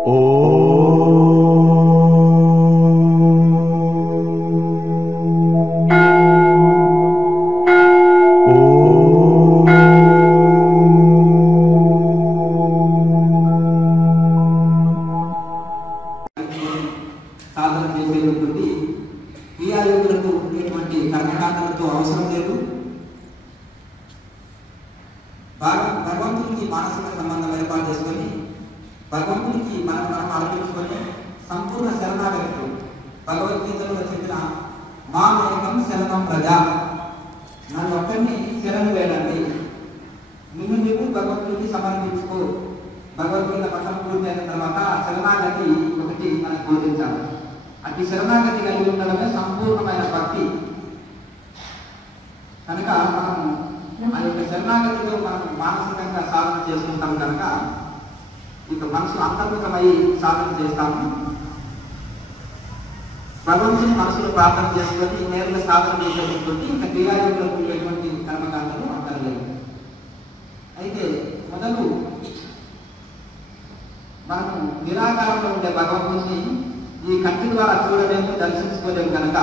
సాధన చేసేటువంటి క్రియాయోగులకు ఎటువంటి కర్మకాండలతో అవసరం లేదు. భగవంతునికి మానసిక సంబంధం ఏర్పాటు చేసుకొని భగవంతునికి మనం అర్పించుకొని సంపూర్ణ శరణాగతితో భగవద్గీతలో చెప్పిన మామేకం శరణం ప్రజా, నన్ను ఒక్కరిని శరణు వేడండి, నువ్వు భగవంతుడికి సమర్పించుకో. భగవద్గీత పట్టం పూర్తయిన తర్వాత శరణాగతి ఒకటి మనకు బోధించాలి. అట్టి శరణాగతి కలిగి ఉండడమే సంపూర్ణమైన భక్తి. కనుక మనం ఆ యొక్క శరణాగతిలో మనం మానసికంగా సాధన చేసుకుంటాం కనుక ఇక మనసు అంతర్ముఖమై సాధన చేస్తాము. భగవంతుని మనసులో ప్రార్థన చేసుకొని నేరుగా సాధన చేసేటువంటి ఇంకా క్రియాయోగులకు ఎటువంటి కర్మకాండలు అంతర్లేదు. అయితే మొదలు మనము నిరాకారంలో ఉండే భగవంతుని ఈ కంటి ద్వారా చూడలేము, దర్శించుకోలేము కనుక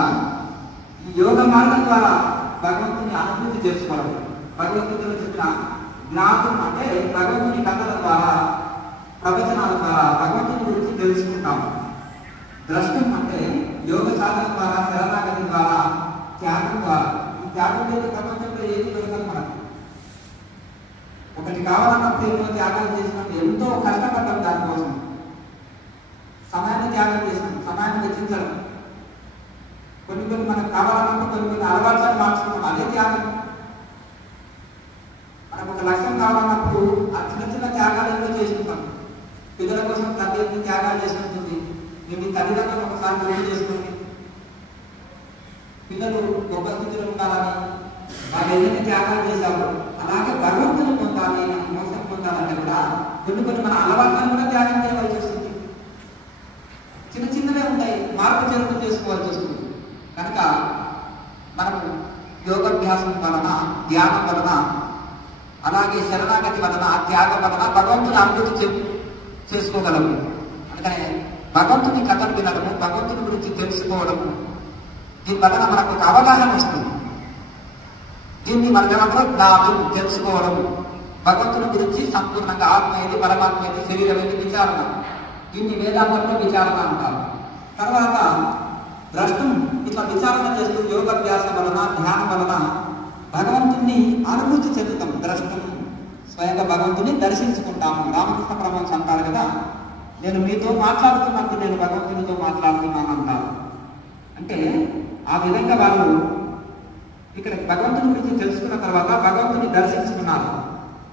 ఈ యోగ మార్గం ద్వారా భగవంతుని అనుభూతి చేసుకోవడం. భగవద్గీతలో చెప్పిన జ్ఞానం అంటే భగవంతుని కథల ద్వారా ప్రవచనాల ద్వారా భగవంతుని గురించి తెలుసుకుంటాము. ద్రష్టం అంటే యోగ సాధన ద్వారా శరణాగతి ద్వారా త్యాగం ద్వారా. ఈ త్యాగం లేదు ప్రపంచంలో ఏది దొరకదు మనకు. ఒకటి కావాలన్నప్పుడు ఎన్నో త్యాగాలు చేసినప్పుడు ఎంతో కష్టపడ్డాం దానికోసం. సమయాన్ని త్యాగం చేసినాం, సమయాన్ని వెచ్చించడం. కొన్ని మనకు కావాలన్నప్పుడు కొన్ని అలవాట్లను మార్చుకుంటాం, అదే త్యాగం. మనకు ఒక లక్ష్యం కావాలన్నప్పుడు ఆ చిన్న త్యాగాలు ఎన్నో చేసుకుంటాం. పిల్లల కోసం తల్లి త్యాగాలు చేసుకుంటుంది, మేము ఈ తల్లిదండ్రులు ఒకసారి గుర్తు చేసుకుంది. పిల్లలు గొప్ప స్థితిలో ఉండాలని వాళ్ళు ఏదైనా త్యాగాలు చేశారు. అలాగే భగవంతుని పొందాలి, మోసం పొందాలంటే కూడా కొన్ని మన అలవాట్లను కూడా త్యాగం చేయవలసి వస్తుంది. చిన్నవే ఉంటాయి, మార్పు చేరుకుని చేసుకోవాల్సి వస్తుంది. కనుక మనము యోగాభ్యాసం వలన, ధ్యానం వలన, అలాగే శరణాగతి వలన, త్యాగం వలన భగవంతుని అనుభూతి చేసుకోగలము. అందుకనే భగవంతుని కథలు వినడము, భగవంతుని గురించి తెలుసుకోవడము, దీని వలన మనకు ఒక అవగాహన వస్తుంది. దీన్ని మన జనంలో జ్ఞానం తెలుసుకోవడం, భగవంతుని గురించి సంపూర్ణంగా ఆత్మ ఏది, పరమాత్మ ఏది, శరీరం ఏది విచారణ. దీన్ని వేదాంతంలో విచారణ అంటారు. తర్వాత ద్రష్టం ఇట్లా విచారణ చేస్తూ యోగాభ్యాసం వలన, ధ్యానం వలన భగవంతుని అనుభూతి చెందుతాం. ద్రష్టం స్వయంగా భగవంతుని దర్శించుకుంటాము. రామకృష్ణ పరమహంస అంటారు కదా, నేను మీతో మాట్లాడుతున్నప్పుడు నేను భగవంతునితో మాట్లాడుతున్నాను అంటారు. అంటే ఆ విధంగా వారు ఇక్కడ భగవంతుని గురించి తెలుసుకున్న తర్వాత భగవంతుని దర్శించుకున్నారు.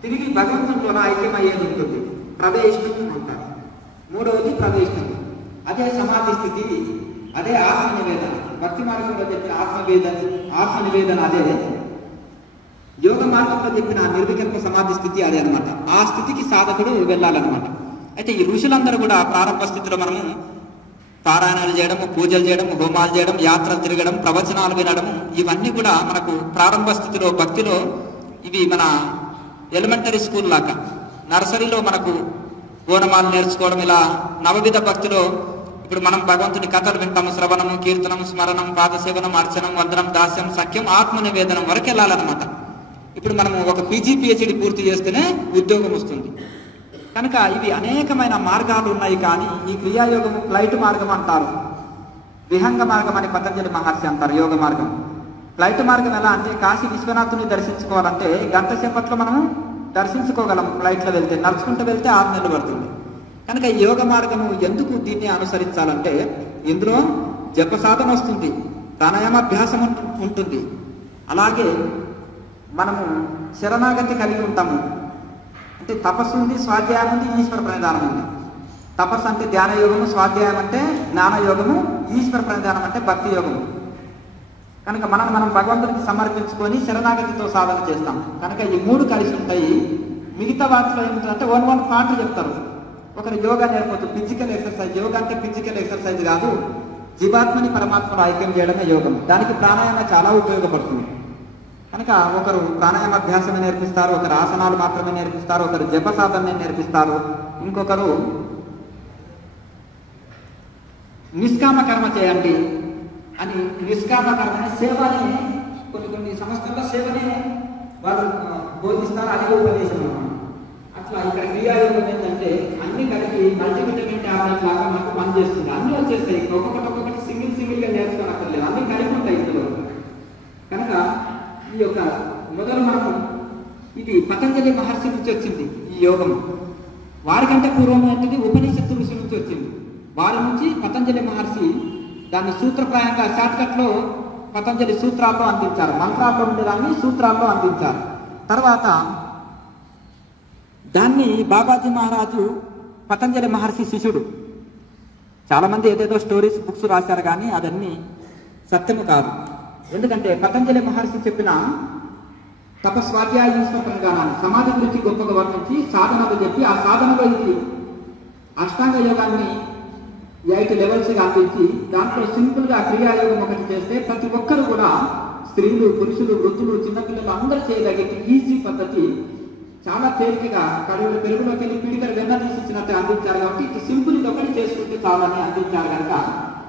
తిరిగి భగవంతునిలో ఐక్యమయ్యేది ఉంటుంది, ప్రవేశం అంటారు. మూడవది ప్రవేశం, అదే సమాధి స్థితి, అదే ఆత్మ నివేదన. భక్తి మార్గంలో చెప్పిన ఆత్మ నివేదన అదే. యోగ మార్గంలో చెప్పిన నిర్వికల్ప సమాధి స్థితి అదే అనమాట. ఆ స్థితికి సాధకుడు వెళ్ళాలన్నమాట. అయితే ఈ ఋషులందరూ కూడా ప్రారంభ స్థితిలో మనము పారాయణాలు చేయడం, పూజలు చేయడం, హోమాలు చేయడం, యాత్రలు తిరగడం, ప్రవచనాలు వినడం, ఇవన్నీ కూడా మనకు ప్రారంభ స్థితిలో భక్తిలో ఇవి మన ఎలిమెంటరీ స్కూల్ లాగా. నర్సరీలో మనకు ఓనమాలు నేర్చుకోవడం, ఇలా నవవిధ భక్తిలో ఇప్పుడు మనం భగవంతుని కథలు వింటాము. శ్రవణము, కీర్తనం, స్మరణం, పాదసేవనం, అర్చనం, వందనం, దాస్యం, సఖ్యం, ఆత్మ నివేదనం వరకు వెళ్ళాలన్నమాట. ఇప్పుడు మనము ఒక పీజీ పిహెచ్డి పూర్తి చేస్తేనే ఉద్యోగం వస్తుంది. కనుక ఇవి అనేకమైన మార్గాలు ఉన్నాయి. కానీ ఈ క్రియాయోగము ఫ్లైట్ మార్గం అంటారు, విహంగ మార్గం అని పతంజలి మహర్షి అంటారు. యోగ మార్గం ఫ్లైట్ మార్గం ఎలా అంటే, కాశీ విశ్వనాథుని దర్శించుకోవాలంటే గంట సేపట్లో మనము దర్శించుకోగలం. ఫ్లైట్లో వెళ్తే, నడుచుకుంటూ వెళ్తే 6 నెలలు పడుతుంది. కనుక ఈ యోగ మార్గము ఎందుకు దీన్ని అనుసరించాలంటే, ఇందులో జప సాధన వస్తుంది, ప్రాణాయామాభ్యాసం ఉంటుంది, అలాగే మనము శరణాగతి కలిగి ఉంటాము. అంటే తపస్సు ఉంది, స్వాధ్యాయం ఉంది, ఈశ్వర ప్రణిధానం ఉంది. తపస్సు అంటే ధ్యాన యోగము, స్వాధ్యాయం అంటే జ్ఞాన యోగము, ఈశ్వర ప్రణిధానం అంటే భక్తి యోగము. కనుక మనం భగవంతుడికి సమర్పించుకొని శరణాగతితో సాధన చేస్తాం. కనుక ఈ 3 కలిసి ఉంటాయి. మిగతా వాటిలో ఏమిటంటే వన్ పార్ట్ చెప్తారు. ఒకరు యోగా నేర్పొచ్చు, ఫిజికల్ ఎక్సర్సైజ్. యోగా అంటే ఫిజికల్ ఎక్సర్సైజ్ కాదు, జీవాత్మని పరమాత్మలో ఐక్యం చేయడమే యోగం. దానికి ప్రాణాయామం చాలా ఉపయోగపడుతుంది. కనుక ఒకరు ప్రాణాయామాభ్యాసమే నేర్పిస్తారు, ఒకరు ఆసనాలు మాత్రమే నేర్పిస్తారు, ఒకరు జప సాధనని నేర్పిస్తారు, ఇంకొకరు నిష్కామ కర్మ చేయండి అని, నిష్కామ కర్మ సేవని కొన్ని సంస్థల్లో సేవనే వాళ్ళు బోధిస్తారు, అదే ఉపదేశం అన్నమాట. అట్లా ఇక్కడ క్రియాయోగం ఏంటంటే అన్ని కలిపి మల్టీవిటమిన్ టాబ్లెట్ లాగా మనకు పనిచేస్తుంది. అన్నీ వచ్చేస్తాయి, ఒక్కొక్కటి సింగిల్గా నేర్చుకోనక్కర్లేదు, అన్ని కలిపి ఉంటాయి ఇందులో. కనుక ఈ యొక్క మొదలు మనము ఇది పతంజలి మహర్షి నుంచి వచ్చింది ఈ యోగం. వారికంటే పూర్వం ఏంటిది ఉపనిషత్తు ఋషి నుంచి వచ్చింది. వారి నుంచి పతంజలి మహర్షి దాన్ని సూత్రప్రాయంగా షార్ట్కట్లో పతంజలి సూత్రాల్లో అందించారు, మంత్రాల్లో ఉండేదాన్ని సూత్రాల్లో అందించారు. తర్వాత దాన్ని బాబాజీ మహారాజు పతంజలి మహర్షి శిష్యుడు. చాలామంది ఏదేదో స్టోరీస్ బుక్స్ రాశారు, కానీ అదన్నీ సత్యము కాదు. ఎందుకంటే పతంజలి మహర్షి చెప్పిన తపస్వాధ్యాయ ఈశ్వరంగానాన్ని సమాధి గురించి గొప్పగా వర్ణించి సాధనలు చెప్పి, ఆ సాధనలో ఇది అష్టాంగ యోగాన్ని 8 లెవెల్స్గా అందించి దాంట్లో సింపుల్గా క్రియాయోగం ఒకటి చేస్తే ప్రతి ఒక్కరు కూడా స్త్రీలు, పురుషులు, వృద్ధులు, చిన్నపిల్లలు అందరూ చేయగలిగే ఈజీ పద్ధతి, చాలా తేలికగా కడుగుల పెరుగులోకి వెళ్ళి పిడికలు వెన్న తీసిచ్చినట్టు అందించారు. కాబట్టి ఇది సింపుల్ ఇది ఒకటి చేసుకుంటే చాలని అందించారు. కనుక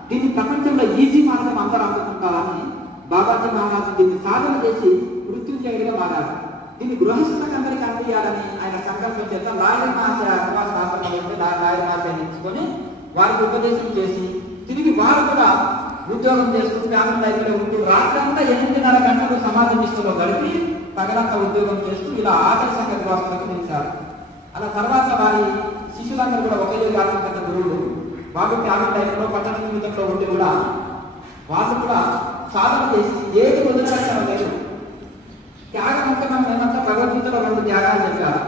దీన్ని ప్రపంచంలో ఈజీ మార్గం అందరూ అందుకుంటారని బాబాజీ మహారాజు దీన్ని సాధన చేసి మృత్యుంజయుడిగా మారారు. దీన్ని గృహస్థులకు అందరికీ అందియాలని ఆయన సంకల్పం చేత లాయర్ మహాశయ లాయర్ మహాశయాన్ని ఎంచుకొని వారికి ఉపదేశం చేసి తిరిగి వారు కూడా ఉద్యోగం చేసుకుంటూ ఫ్యామిలీ లైఫ్లో ఉంటూ రాత్రంతా 8:30 గంటలు సమాధి నిష్ఠలో గడిపి పగలంతా ఉద్యోగం చేస్తూ ఇలా ఆదర్శంగ గృహస్థులకు నిలిచారు. అలా తర్వాత వారి శిష్యులందరూ కూడా ఒకే యోగాత్మక గురువులు, వాళ్ళు ఫ్యామిలీ లైఫ్లో పట్టణ జీవితంలో ఉండి కూడా వాళ్ళు కూడా సాధన చేసి ఏది వదిలేయడం లేదు. త్యాగం అంటే మనం ఏమంతా భగవద్గీతలో 2 త్యాగాలు చెప్పారు.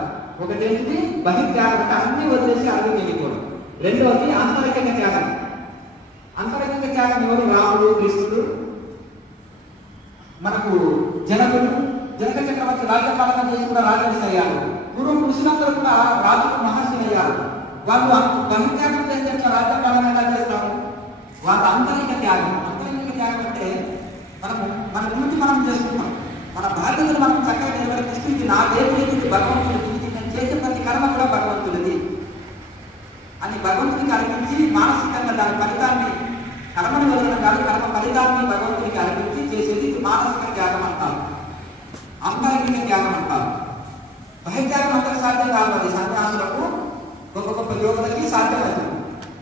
ఒకటేంటిది బహిర్త్యాగం, అంటే అన్ని వదిలేసి అడుగు వెళ్ళిపోవడం. రెండవది అంతరంగిక త్యాగం. అంతరంగిక త్యాగం ఎవరు? రాముడు, కృష్ణుడు, మనకు జనక చక్రవర్తి రాజ్యపాలన చేసి కూడా రాజర్షి అయ్యారు. పూర్వం పురుషులందరూ కూడా రాజులు, మహర్షులు అయ్యారు. వాళ్ళు బహిర్త్యాగం చేస్తే రాజ్యపాలన ఎలా చేస్తారు? వాళ్ళ అంతరంగిక త్యాగం. అంతరంగిక త్యాగం అంటే మన గురించి మనం చేసుకున్నాం, మన బాధ్యతలు మనం చక్కగా నిర్వహిస్తూ ఇది నా దేవుడికి, భగవంతుడికి, ఇది నేను చేసే ప్రతి కర్మ కూడా భగవంతుడిది అని భగవంతుడికి అర్పించి మానసికంగా దాని ఫలితాన్ని, కర్మని వదలడం కాదు, కర్మ ఫలితాన్ని భగవంతుడికి అర్పించి చేసేది ఇది మానసిక త్యాగం అంటారు, అంతరంగిక త్యాగం అంటారు. బహిర్త్యాగం అంతకు సాధ్యం కాదు. అది సన్యాసులకు, గొప్ప యోగులకి సాధ్యమవుతుంది.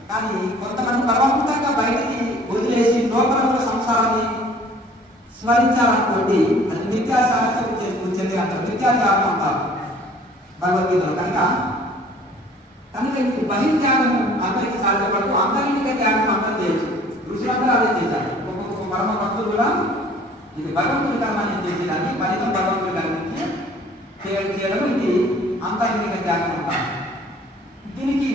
కానీ కొంతమంది బలవంతంగా బయటికి వదిలేసి లోపల సంసారాన్ని స్మరించాలనుకోండి, అది నిత్యాసారం చెంది అంటారు, నిత్యాత్యాగం అంటారు భగవద్గీతలో. కనుక ఇప్పుడు బహిర్త్యాగం అందరికీ సాధ్యపడదు, అంతరంగిక త్యాగం అందరూ చేయొచ్చు. ఋషులందరూ అదే చేశారు. ఒక్కొక్క పరమ భక్తులు కూడా ఇది భగవంతుడి కర్మాన్ని చేసేదాన్ని ఫలితం భగవంతుడి కర్మించి చేయడం ఇది అంతరంగిక త్యాగం అంటారు. దీనికి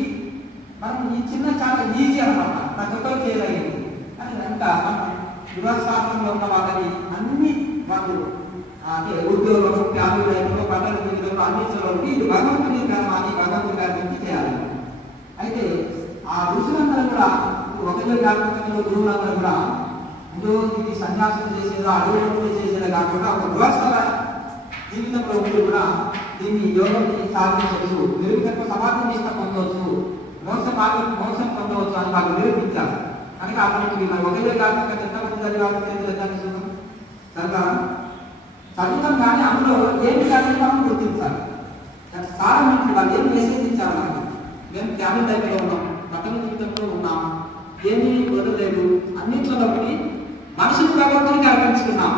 మనం ఈ చిన్న చాలా ఈజీ అనమాట, ప్రతి ఒక్కరు చేయగలిగింది. కానీ కనుక మనం గృహస్థాపనలో ఉన్న వాళ్ళని అన్ని వాళ్ళు అంటే ఉద్యోగం, ఫ్యామిలీ లైఫ్లో, పట్టణ జీవితంలో అన్నింటిలో ఇది భగవంతుడి కర్మాన్ని భగవంతుడి కర్మించి చేయాలి. అయితే ఆ ఋషులందరూ కూడా ఒకరి కార్మికంలో గురువులందరూ కూడా ఇది సన్యాసం చేసేదా, అడవులు చేసేదా కాకుండా ఒక గృహస్థ జీవితంలో ఉండి కూడా దీన్ని యోగాన్ని సాధించవచ్చు, నిర్వికల్ప సమాధి నిష్ట పొందవచ్చు, మోసం పొందవచ్చు అని వాళ్ళు నిరూపించారు. కనుక అటువంటి ఒకరే కాకుండా ఎంతమంది చదివారు కనుక చదువుతాం, కానీ అందులో ఏమి కాదు మనం గుర్తించాలి. సారం ఏంటి, వాళ్ళు ఏం మెసేజ్ ఇచ్చారు మనకి. మేము ఫ్యామిలీ టైంలో ఉన్నాం, పట్టణ జీవితంలో ఉన్నాం, ఏమీ వదలలేదు, అన్నింటిలో ఒకటి మనుషులు భగవంతుడికి అర్పించుకున్నాం,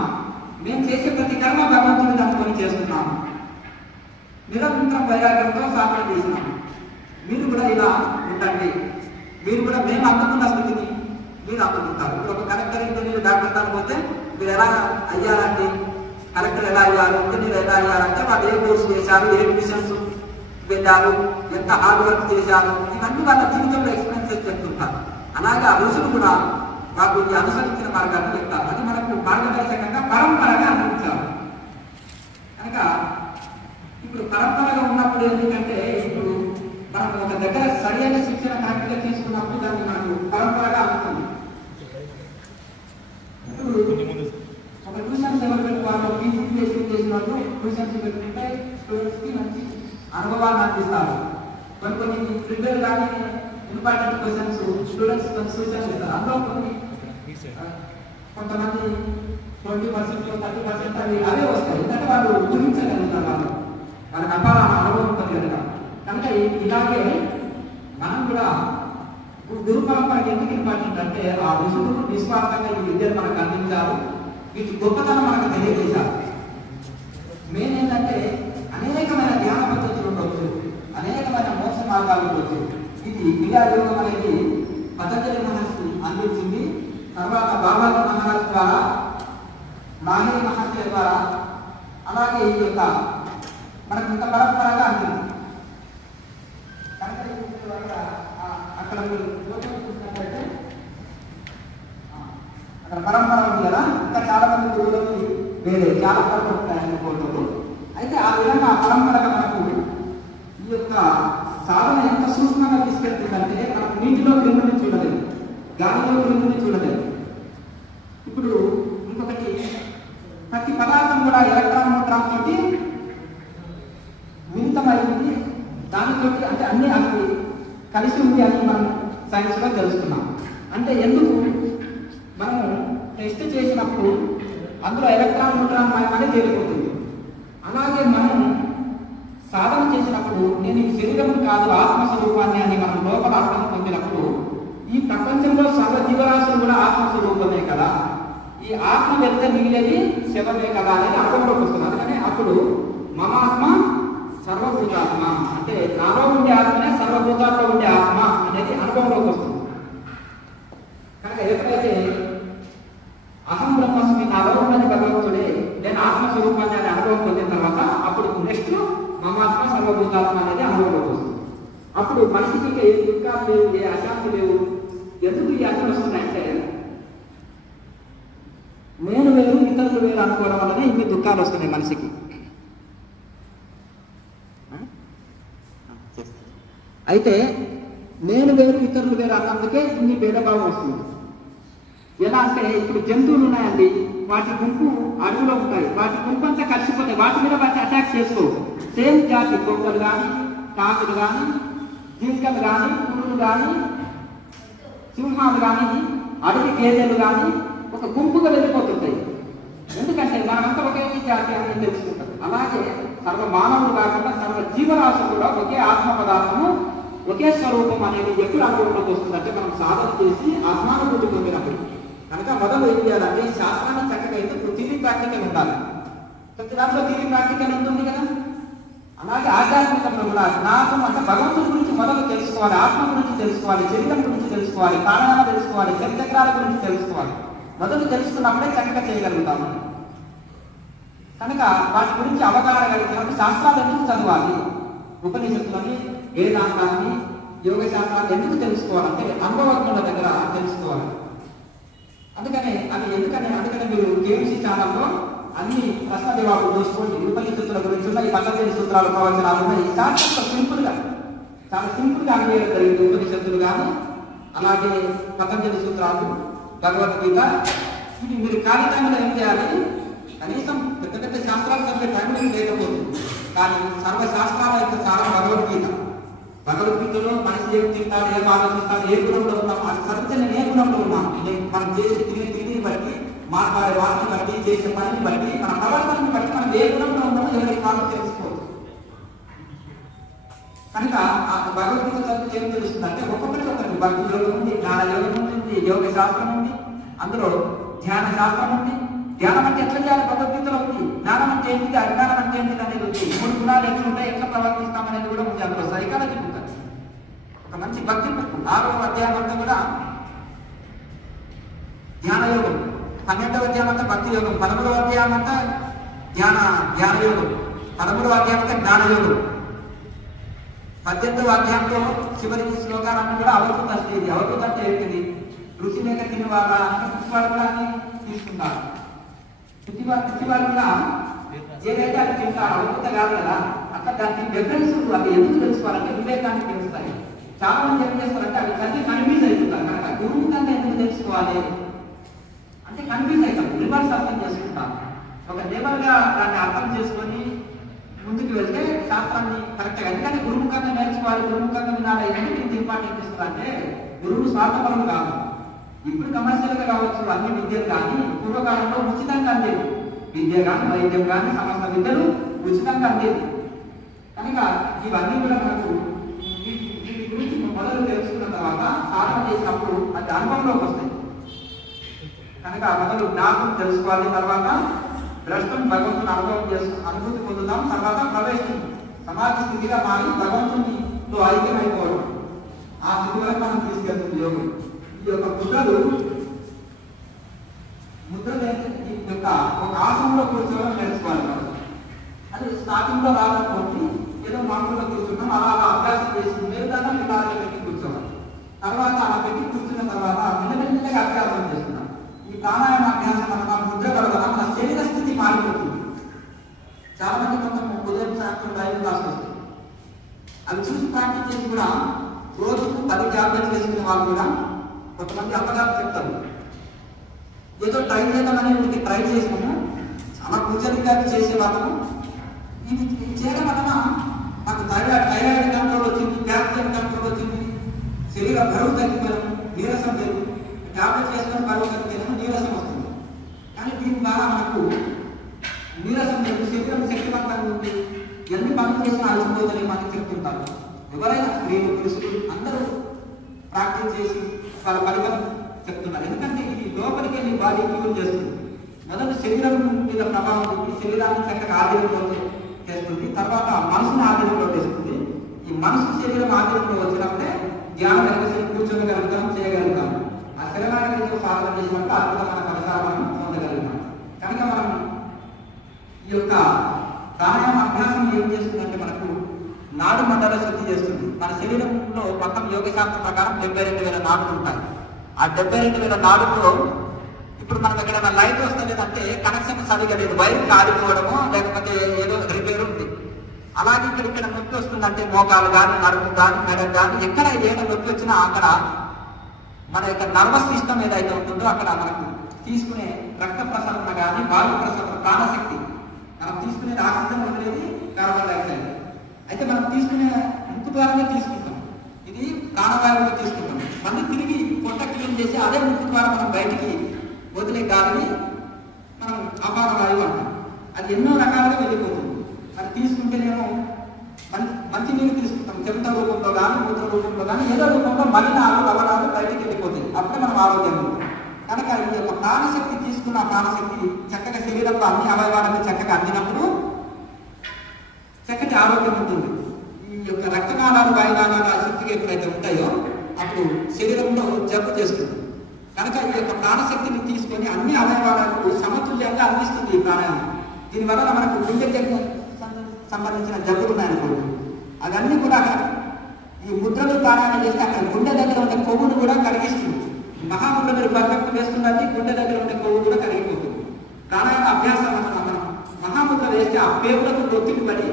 మేము చేసే ప్రతి కర్మ భగవంతుడిని అనుకొని చేస్తున్నాం, నిరంతరం వైరాగ్యంతో సాధన చేసినాం. మీరు కూడా ఇలా ఉండండి, మీరు కూడా మేము అందుకున్న స్థితిని మీరు అందుకుంటారు. ఇప్పుడు ఒక కలెక్టర్ ఇంజనీర్ డాక్టర్ పోతే మీరు ఎలా అయ్యారండి, కలెక్టర్ ఎలా అయ్యారు, ఇంజనీర్ ఎలా అయ్యారంటే వాళ్ళు ఏ కోర్సు చేశారు, ఏ మిషన్స్ పెట్టారు, ఎంత హార్డ్ వర్క్ చేశారు, ఇవన్నీ వాళ్ళ జీవితంలో ఎక్స్పీరియన్సెస్ చెప్తుంటారు. అలాగే ఆ ఋషులు కూడా వాళ్ళు ఈ అనుసరించిన మార్గాన్ని చెప్తారు. అది మనకు మార్గదర్శకంగా పరంపరగా అందించారు. కనుక ఇప్పుడు పరంపరగా ఉన్నప్పుడు ఎందుకంటే ఇప్పుడు మనం ఒక దగ్గర సరైన శిక్షణ కరెక్ట్గా తీసుకున్నప్పుడు దాన్ని మనకు పరంపరగా అందుతుంది. ఇప్పుడు ఒక ట్యూషన్స్ ఎవరు పెట్టుకోవాలి, పీజీ చేసినప్పుడు ట్యూషన్స్ పెట్టుకుంటే స్టూడెంట్స్కి మంచి అనుభవాన్ని అందిస్తారు. కొన్ని ప్రిపేర్ కానీ ఇంపార్టెంట్ క్వశ్చన్స్ స్టూడెంట్స్ సూచనలు ఇస్తారు. అందులో కొంతమంది 20% 30% అవే వస్తాయి. ఎందుకంటే వాళ్ళు ఊహించగలుగుతారు, వాళ్ళకి అపార అనుభవం ఉంటుంది కనుక. కనుక ఇలాగే మనం కూడా గురు పరంపరకి ఎందుకు ఇంపార్టెంట్ అంటే ఆ ఋషులు నిస్వార్థంగా ఈ విద్యను మనకు అందించారు, వీటి గొప్పతనం మనకు తెలియజేశారు. మెయిన్ ఏంటంటే అనేకమైన ధ్యాన పద్ధతులు ఉండవచ్చు, అనేకమైన మోక్ష మార్గాలు ఉండవచ్చు. ఇది క్రియాయోగం అనేది పతంజలి మహర్షి అందించింది. తర్వాత బాబాజీ మహారాజ్ ద్వారా, నాహి మహర్షి ద్వారా, అలాగే ఈ యొక్క మనకు ఇంత పరంపరగా అందింది. అక్కడ మీరు చూసినట్లయితే అక్కడ పరంపర ఉంది కదా, ఇంకా చాలా మంది గురువులకి వేరే చాలా పరంపర ఉంటాయని కోరుతారు. అయితే ఆ విధంగా ఆ పరంపరగా మనకు ఈ యొక్క సాధన ఎంత సూక్ష్మంగా తీసుకెళ్తుందంటే మనకు నీటిలో క్రిందని చూడలేదు, గాలిలో క్రిందని చూడలేదు. ఇప్పుడు ఇంకొకటి, ప్రతి పదార్థం కూడా ఎలక్ట్రాన్ న్యూట్రాన్ తోటి మిళితమైంది, దానితో అంటే అన్ని అవి కలిసి ఉంది అని మనం సైన్స్లో తెలుసుకున్నాం. అంటే ఎందుకు మనము టెస్ట్ చేసినప్పుడు అందులో ఎలక్ట్రాన్ న్యూట్రాన్ మాయమని తేలిపోతుంది. అలాగే మనం సాధన చేసినప్పుడు నేను ఈ శరీరం కాదు ఆత్మస్వరూపాన్ని అని మనం లోపల అర్థం పొందినప్పుడు ఈ ప్రపంచంలో సర్వ జీవరాశులు కూడా ఆత్మస్వరూపమే కదా, ఈ ఆత్మ వెళ్తే మిగిలేది శవమే కదా అనేది అనుభవంలోకి వస్తుంది. అందుకనే అప్పుడు మమాత్మ సర్వభూతాత్మ అంటే నాలో ఉండే ఆత్మనే సర్వభూతాత్మ ఉండే ఆత్మ అనేది అనుభవంలోకి వస్తుంది. కనుక ఎప్పుడైతే అహం బ్రహ్మస్మి నాలో ఉన్నది భగవంతుడే, నేను ఆత్మస్వరూపాన్ని అనే అనుభవం పొందిన తర్వాత అప్పుడు నెక్స్ట్ మమాత్మ సర్వభూతాత్మ అనేది అనుభవంలోకి వస్తుంది. అప్పుడు మనిషికి ఏ దుఃఖాలు లేవు, ఏ అశాంతి లేవు. ఎందుకు ఈ అర్థం వస్తుందంటే నేను వేరు ఇతరులు వేరు అనుకోవడం వల్లనే ఇన్ని దుఃఖాలు వస్తున్నాయి మనిషికి. అయితే నేను వేరు ఇతరులు వేరు అన్నందుకే ఇన్ని భేదభావం వస్తుంది. ఎలా అంటే ఇప్పుడు జంతువులు ఉన్నాయండి, వాటి గుంపు అడవిలో ఉంటాయి, వాటి గుంపు అంతా కలిసిపోతాయి, వాటి మీద వాటి అటాక్ చేసుకో. సేమ్ జాతి కుక్కలు కానీ, తాకులు కానీ, జింకలు కానీ, పులులు కానీ, సింహాలు కానీ, అడవి గేదెలు కానీ ఒక గుంపుగా వెళ్ళిపోతుంటాయి. ఎందుకంటే మనమంతా ఒకే జాతి అని తెలుసుకుంటాం. అలాగే సర్వ మానవులు కాకుండా సర్వ జీవరాశులు కూడా ఒకే ఆత్మ పదార్థము, ఒకే స్వరూపం అనేది ఎప్పుడు అనుభవంలోకి వస్తుందంటే మనం సాధన చేసి ఆత్మానుభూతి పొందినప్పుడు. కనుక మొదలు ఏం చేయాలంటే శాస్త్రాన్ని చక్కగా ఎందుకు థియరీ ప్రాక్టికల్ ఉండాలి. ప్రతి దాంట్లో థియరీ ప్రాక్టికల్ ఉంటుంది కదా. అలాగే ఆధ్యాత్మికంలో కూడా జ్ఞానం అంటే భగవంతుడి గురించి మొదలు తెలుసుకోవాలి, ఆత్మ గురించి తెలుసుకోవాలి, శరీరం గురించి తెలుసుకోవాలి, ప్రాణాయామ తెలుసుకోవాలి, శరీరచక్రాల గురించి తెలుసుకోవాలి. మొదలు తెలుసుకున్నప్పుడే చక్కగా చేయగలుగుతాము. కనుక వాటి గురించి అవగాహన కలిగినప్పుడు శాస్త్రాలు ఎందుకు చదవాలి, ఉపనిషత్తులని, వేదాంతాన్ని, యోగ శాస్త్రాలు ఎందుకు తెలుసుకోవాలంటే అనుభవజ్ఞుల దగ్గర తెలుసుకోవాలి. అందుకనే మీరు కేఎంసీ ఛానల్లో అన్ని ప్రశ్న జవాబులు చూసుకోండి. ఉపనిషత్తుల గురించి ఉన్న ఈ పతంజలి సూత్రాలు, ప్రవచనాలు ఉన్నాయి. శాస్త్రంలో సింపుల్గా చాలా సింపుల్గా అన్వేషణ జరిగింది. ఉపనిషత్తులు కానీ అలాగే పతంజలి సూత్రాలు, భగవద్గీత, ఇది మీరు ఖాళీ టైంలో ఏం చేయాలి, కనీసం పెద్ద పెద్ద శాస్త్రాలు చదివే టైంలో లేకపోతుంది. కానీ సర్వశాస్త్రాల యొక్క సారం భగవద్గీత. భగవద్గీతలో మనిషి ఏం తింటాడు, ఏం ఆలోచిస్తాడు, ఏ గుణంలో ఉన్నాం, అది చదివితే నేను ఏ గుణంలో ఉన్నాను, మనం చేసే తిరిగి బట్టి, మాట్లాడే వాటిని బట్టి, చేసే పనిని బట్టి, మన ప్రవర్తనని బట్టి మనం ఏ గుణంలో ఉన్నామో ఎవరికి కాదు తెలుసుకోవచ్చు. కనుక ఆ భగవద్గీత చదివితే ఏం తెలుస్తుందంటే ఒక్కొక్కటి ఒకటి భక్తి యోగం ఉంది, జ్ఞాన యోగం ఉంది, యోగ శాస్త్రం ఉంది, అందులో ధ్యాన శాస్త్రం ఉంది. ధ్యానం అంటే ఎట్లా చేయాలి భగవద్గీతలో ఉంది. జ్ఞానం అంటే ఏంటిది, అజ్ఞానం అంటే ఏంటిది అనేది ఉంది. 3 గుణాలు ఎట్లా ఉంటాయి, ఎట్లా ప్రవర్తిస్తాం అనేది కూడా ఉంది. అందులో సైకాలజీ ఉంటుంది. ఒక మంచి భక్తి పుస్తకం 4వ అధ్యాయం అంతా కూడా ధ్యాన యోగం, 12వ అధ్యాయం అంతా భక్తి యోగం, 13వ అధ్యాయం అంతా ధ్యాన యోగం, 13వ అధ్యాయం అంతా జ్ఞాన యోగం, 18వ అధ్యాయంలో చివరి శ్లోకాలన్నీ కూడా అవధూత స్థితి. అవధూత అంటే ఏంటిది, రుచి లేక తినేవాళ్ళ అంటే పుష్పాలు కూడా తీసుకుంటారు. పుట్టివాళ్ళు కూడా ఏదైతే అది తింటారు, అవధూత కాదు కదా. అట్లా దానికి డిఫరెన్స్ అది ఎందుకు తెలుసుకోవాలంటే వివేకాన్ని తెలుస్తాయి. చాలా మంది ఏం చేస్తారంటే అవి చదివి కన్ఫ్యూజ్ అవుతుంటారు. కనుక గురువు కన్నా ఎందుకు తెలుసుకోవాలి అంటే కన్ఫ్యూజ్ అవుతాం, రివర్స్ అర్థం చేసుకుంటాం. ఒక లెవెల్గా దాన్ని అర్థం చేసుకొని ముందుకు వెళ్తే శాస్త్రాన్ని కరెక్ట్గా, ఎందుకంటే గురుముఖంగా నేర్చుకోవాలి, గురుముఖంగా వినాలి, ఎందుకు ఇంత ఇంపార్టెంట్ ఇస్తున్నారు వస్తుందంటే గురువు స్వార్థపరం కాదు. ఇప్పుడు కమర్షియల్గా కావచ్చు అన్ని విద్యలు, కానీ పూర్వకాలంలో ఉచితంగా అందేది. విద్య కానీ వైద్యం కానీ సమస్త విద్యలు ఉచితంగా అందేది. కనుక ఇవన్నీ కూడా మనకు వీటి గురించి మొదలు తెలుసుకున్న తర్వాత సాధన చేసినప్పుడు అది అనుభవంలోకి వస్తాయి. కనుక మొదలు జ్ఞానం తెలుసుకోవాలి, తర్వాత ద్రష్టం భగవంతుని అనుభూతి పొందుతాం, తర్వాత ప్రవేశం సమాధి స్థితిగా మారి భగవంతునితో ఐక్యమైపోవడం. ఆ స్థితి వరకు మనం తీసుకెళ్తుంది యోగం. ఈ యొక్క ముద్రలు ఈ యొక్క ఒక ఆసనంలో కూర్చోవడం నేర్చుకోవాలి. అది స్టార్టింగ్ లో రాకపోతే ఏదో మామూలుగా కూర్చున్నాం, అలా అభ్యాసం చేసి మేలుదాకా ఇలా పెట్టి కూర్చోవాలి. తర్వాత అలా పెట్టి కూర్చున్న తర్వాత మెల్లమెల్లగా అభ్యాసం చేస్తున్నాం. ఈ ప్రాణాయామ అభ్యాసం వల్ల ముద్ర వల్ల మన శరీర స్థితి మారిపోతుంది. చాలా మంది కొంచెం ఉదయం సాయంత్రం టైం క్లాస్ వస్తుంది, అవి చూసి ప్రాక్టీస్ చేసి కూడా రోజుకు 10 ట్యాబ్లెట్లు వేసుకునే వాళ్ళు కూడా కొంతమంది అప్పగారు చెప్తారు. ఏదో ట్రై చేద్దామని వీటికి ట్రై చేసాము, చాలా పూజలుగా చేసే వాళ్ళము. ఇది చేయడం వలన నాకు థైరాయిడ్ కంట్రోల్ వచ్చింది, క్యాన్సర్ కంట్రోల్ వచ్చింది, శరీర బరువు తగ్గిపోయాము, నీరసం లేదు. ట్యాబ్లెట్ వేసుకొని బరువు తగ్గిపోయాము, నీరసం వస్తుంది. కానీ దీని ద్వారా మనకు నీరసం లేదు, శరీరం శక్తివంతంగా ఉంది, ఎన్ని పనులు చేసినా అలసిపోతుందని మనకి చెప్తుంటారు. ఎవరైనా స్త్రీలు పురుషులు అందరూ ప్రాక్టీస్ చేసి వాళ్ళ ఫలితం చెప్తున్నారు. ఎందుకంటే ఇది లోపలికి వెళ్ళి బాడీ క్యూర్ చేస్తుంది. మొదటి శరీరం మీద ప్రభావం ఉంది, శరీరాన్ని చక్కగా ఆధీనంలో చేస్తుంది, తర్వాత మనసుని ఆధీనంలో చేస్తుంది. ఈ మనసు శరీరం ఆధీనంలో వచ్చినప్పుడే ధ్యానం వెనకసేపు కూర్చోగలుగుతాం, చేయగలుగుతాం. ఆ శరీరానికి సాధన చేసినప్పుడు అద్భుతమైన ఫలితాలు మనం పొందగలుగుతాం. కనుక మనం ఈ యొక్క ప్రాణాయామ అభ్యాసం ఏం చేస్తుందంటే మనకు నాడు మండల శుద్ధి చేస్తుంది. మన శరీరంలో మొత్తం యోగ శాస్త్రం ప్రకారం 72,000 నాడులు ఉంటాయి. ఆ 72,000 నాడుల్లో ఇప్పుడు మనం ఎక్కడైనా లైట్ వస్తలేదంటే కనెక్షన్ సరిగా లేదు, వైర్ కాలిపోవడమో లేకపోతే ఏదో రిపేర్ ఉంది. అలాగే ఇక్కడ నొప్పి వస్తుందంటే మోకాలు కానీ నడుము కానీ మెడకు కానీ ఎక్కడ ఏదో నొప్పి వచ్చినా అక్కడ మన యొక్క నర్వస్ సిస్టమ్ ఏదైతే ఉంటుందో అక్కడ మనకు తీసుకునే రక్త ప్రసరణ కానీ వాయు ప్రసరణ ప్రాణశక్తి, మనం తీసుకునేది ఆక్సిజన్ వదిలేది కార్బన్ డైఆక్సైడ్. అయితే మనం తీసుకునే ముక్కు ద్వారానే తీసుకుంటాం, ఇది ప్రాణవాయువుగా తీసుకుంటాం. మళ్ళీ తిరిగి పొట్ట క్లీన్ చేసి అదే ముక్కు ద్వారా మనం బయటికి వదిలే గాలిని మనం అపాన వాయువు అంటాం. అది ఎన్నో రకాలుగా వెళ్ళిపోతుంది. అది తీసుకుంటేనేమో మంచి నీళ్ళు తీసుకుంటాం, చెమట రూపంలో కానీ మూత్ర రూపంలో కానీ ఏదో రూపంలో మలినాలు లవణాలు బయటికి వెళ్ళిపోతాయి. అప్పుడే మనం ఆరోగ్యంగా ఉంటాం. కనుక ఈ యొక్క ప్రాణశక్తి తీసుకున్న ప్రాణశక్తి చక్కగా శరీరంలో అన్ని అవయవాలకు చక్కగా అందినప్పుడు చక్కటి ఆరోగ్యం ఉంటుంది. ఈ యొక్క రక్తనాళాలు వాయునాళాలు ఆ శక్తిగా ఎప్పుడైతే ఉంటాయో అప్పుడు శరీరంలో జబ్బు చేస్తుంది. కనుక ఈ యొక్క ప్రాణశక్తిని తీసుకొని అన్ని అవయవాలకు సమతుల్యంగా అందిస్తుంది ఈ ప్రాణాయామం. దీనివల్ల మనకు గుండె జబ్బు సంబంధించిన జబ్బులు ఉన్నాయనుకోండి, అవన్నీ కూడా ఈ ముద్రలు ప్రాణాయామం చేస్తే అక్కడ గుండె దగ్గర ఉండే కొవ్వును కూడా కరిగిస్తుంది. మహాముద్ర మీరు పర్ఫెక్ట్ వేస్తుందంటే గుండె దగ్గర ఉండే కొవ్వు కూడా కరిగిపోతుంది. ప్రాణాయామ అభ్యాసం మనం మహాముద్ర వేస్తే ఆ పేగులకు ఒత్తిడి పడి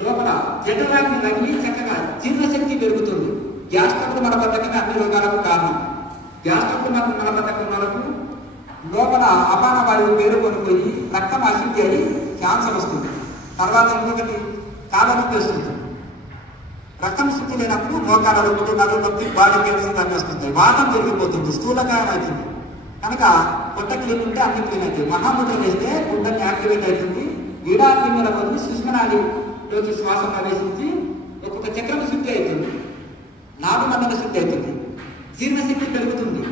లోపల జఠరాగ్ని తగిలి చక్కగా జీర్ణశక్తి పెరుగుతుంది. గ్యాస్ ట్రబుల్ మలబద్ధకం అన్ని రోగాలకు కారణం. గ్యాస్ ట్రబుల్ మలబద్ధకం వరకు లోపల అపాన వాయువు పేరుకొని పోయి రక్తం అశుద్ధి అయ్యి క్యాన్సర్ వస్తుంది. తర్వాత ఇంకొకటి కాళ్ళ నొప్పి వస్తుంది. రక్తం శుద్ధి లేనప్పుడు మోకాల నొప్పి, నడుము నొప్పి, బాడీ పెయిన్స్ అన్నీ వస్తుంది. వాతం పెరిగిపోతుంది, స్థూలకాయం అవుతుంది. కనుక పొట్ట క్లీన్ ఉంటే అన్ని క్లీన్ అవుతుంది. మహాముద్ర వేస్తే గుండెని యాక్టివేట్ అవుతుంది. ఈడాగ్ని మీద వదిలి సుష్మనాడిలోకి శ్వాస ప్రవేశించి ఒక్కొక్క చక్రం శుద్ధి అవుతుంది, నాడు మండల శుద్ధి అవుతుంది, జీర్ణశక్తి పెరుగుతుంది.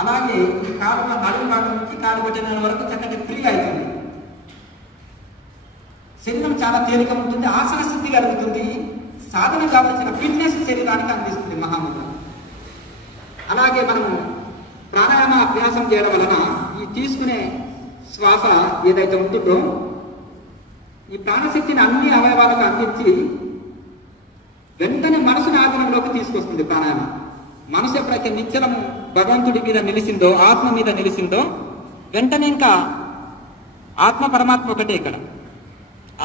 అలాగే ఈ కాలు నడుము భాగం నుంచి కాలు పెట్టిన వరకు చక్కటి ఫ్రీ అవుతుంది. శరీరం చాలా తేలిక ఉంటుంది, ఆసన స్థితి కలుగుతుంది. సాధన కావాల్సిన ఫిట్నెస్ శరీరానికి అందిస్తుంది మహాముద్ర. అలాగే మనము ప్రాణాయామ అభ్యాసం చేయడం వలన ఈ తీసుకునే శ్వాస ఏదైతే ఉంటుందో ఈ ప్రాణశక్తిని అన్ని అవయవాలకు అందించి వెంటనే మనసుని ఆధీనంలోకి తీసుకొస్తుంది ప్రాణాయామం. మనసు ఎప్పుడైతే నిశ్చలం భగవంతుడి మీద నిలిచిందో, ఆత్మ మీద నిలిచిందో, వెంటనే ఇంకా ఆత్మ పరమాత్మ ఒకటే. ఇక్కడ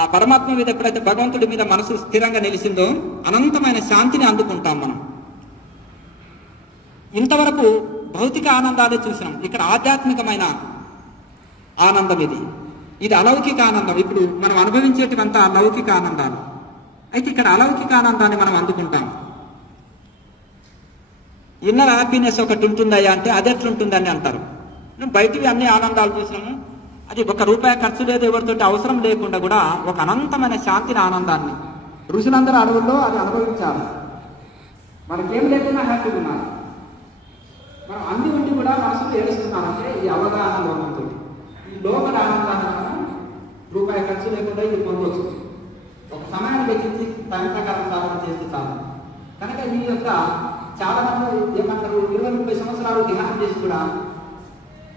ఆ పరమాత్మ మీద ఎప్పుడైతే భగవంతుడి మీద మనసు స్థిరంగా నిలిచిందో అనంతమైన శాంతిని అందుకుంటాం మనం. ఇంతవరకు భౌతిక ఆనందాలే చూసినాం, ఇక్కడ ఆధ్యాత్మికమైన ఆనందం ఇది అలౌకిక ఆనందం. ఇప్పుడు మనం అనుభవించేటివంతా లౌకిక ఆనందాలు. అయితే ఇక్కడ అలౌకిక ఆనందాన్ని మనం అందుకుంటాం. ఇన్నర్ హ్యాపీనెస్ ఒకటి ఉంటుందయ్యా అంటే అది ఎట్లుంటుందని అంటారు. బయటివి అన్ని ఆనందాలు చూసినాము, అది ₹1 ఖర్చు లేదు, ఎవరితో అవసరం లేకుండా కూడా ఒక అనంతమైన శాంతిని, ఆనందాన్ని ఋషులందరూ అడవుల్లో అది అనుభవించాలి. మనకేం లేకుండా హ్యాపీగా ఉన్నారు. మనం అన్ని ఉండి కూడా మనసులో ఏడుస్తున్నామంటే ఈ అవగాహన లోపంతో, ఈ లోపల ఆనందాన్ని మనం ₹1 ఖర్చు లేకుండా ఇది పొందవచ్చు. ఒక సమయాన్ని వెచ్చించి ప్రయత్నకరం సాధన చేస్తే చాలు. కనుక ఈ యొక్క చాలా మంది ఏమంటారు 20-30 సంవత్సరాలు ధ్యానం చేసి కూడా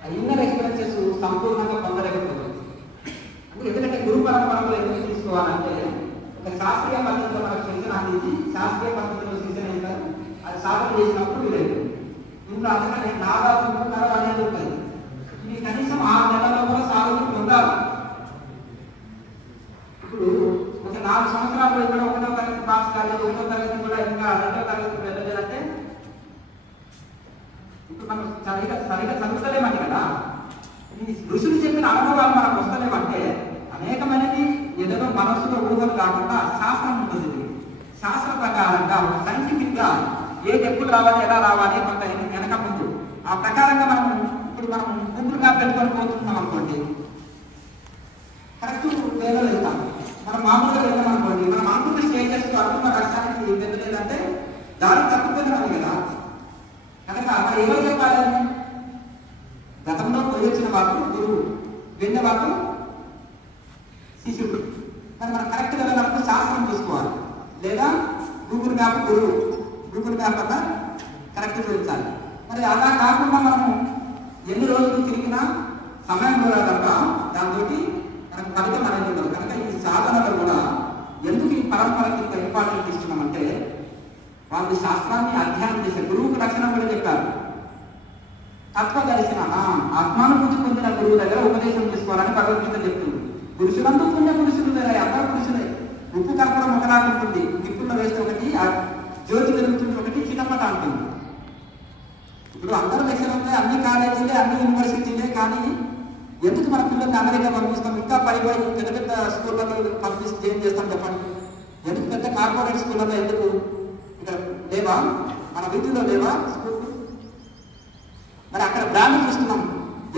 ఆ ఇన్నర్ ఎక్స్పీరియన్సెస్ సంపూర్ణంగా పొందలేకపోతుంది. ఎందుకంటే గురు పరంపరలో ఎందుకు తీసుకోవాలంటే ఒక శాస్త్రీయ పద్ధతిలో మనకు శిక్షణ అందించి శాస్త్రీయ పద్ధతిలో శిక్షణ ఇస్తారు, అది సాధన చేసినప్పుడు వీలేదు. ఇంట్లో అందుకని నాగాలు అనేది ఉంటుంది. ఇది కనీసం 6 నెలల్లో కూడా సాధన పొందాలి. ఇప్పుడు ఒక 4 సంవత్సరాలు ఇక్కడ 1వ తరగతి పాస్ కాలేదు, 1వ తరగతి కూడా ఇంకా 2వ తరగతి వెళ్ళలేదంటే ఇప్పుడు మనం సరిగా చదువుతలేమని కదా. ఈ ఋషులు చెప్పిన అనుభవాలు మనకు వస్తలేమంటే అనేకమైనది ఏదో మనస్సులో ఊహలు కాకుండా శాస్త్రం ఉంటుంది. శాస్త్ర ప్రకారంగా ఒక సైంటిఫిక్ గా ఏది ఎప్పుడు రావాలి, ఎలా రావాలి, కొంత వెనక ముందు ఆ ప్రకారంగా మనం ఇప్పుడు మనం గుంపులుగా పెట్టుకొని పోతున్నాం అనుకోండి, కరెక్ట్ వేలో వెళ్తాం. మనం మామూలుగా వెళ్తాం అనుకోండి, మనం అనుకున్న స్టేజెస్ అనుకున్న లక్ష్యానికి వెళ్ళలేదంటే దారి తప్పిపోయినాం కదా. కనుక అక్కడ ఎవరు చెప్పాలని, గతంలో పోయొచ్చిన వాడు గురువు, వెళ్ళేవాడు శిష్యుడు. మరి మనం కరెక్ట్ వెళ్ళాలంటే శాస్త్రం చూసుకోవాలి, లేదా గూగుల్ మ్యాప్ గురువు, గూగుల్ మ్యాప్ అన్నా కరెక్ట్ చూపించాలి. మరి అలా కాకుండా మనము ఎన్ని రోజులు తిరిగినా సమయం కూడా కనుక దాంతో మనకు ఫలితం అనేది ఉండదు. కనుక ఈ సాధనలో కూడా ఎందుకు ఈ పరంపరకి ఇంత ఇంపార్టెంట్ ఇస్తున్నామంటే వాళ్ళు శాస్త్రాన్ని అధ్యయనం చేశారు. గురువుకు లక్షణం కూడా చెప్పారు. తత్వదర్శన ఆత్మానుభూతి పొందిన గురువు దగ్గర ఉపదేశం తీసుకోవాలని భగవద్గీత చెప్తుంది. పురుషులంతా పుణ్య పురుషులు వేరే, అందరూ పురుషులే. ఉప్పు కర్పూరం ఒకలాగా ఉంటుంది, నిప్పుల్లో వేస్తే ఒకటి, జ్యోతి వెలుగుతుంది ఒకటి, చిన్నపట అంటుంది. ఇప్పుడు అందరూ లక్షణంలో అన్ని కాలేజీలే, అన్ని యూనివర్సిటీలే, కానీ ఎందుకు మన పిల్లల్ని అమెరికా పంపిస్తాం, ఇంకా పై పెద్ద పెద్ద స్కూళ్ళలో పంపిస్తే ఏం చేస్తాం చెప్పండి? ఎందుకు పెద్ద కార్పొరేట్ స్కూళ్ళలో ఎందుకు ఇక్కడ లేవా, మన వీటిలో లేవా స్కూల్? మరి అక్కడ బ్రాండ్ చూస్తున్నాం,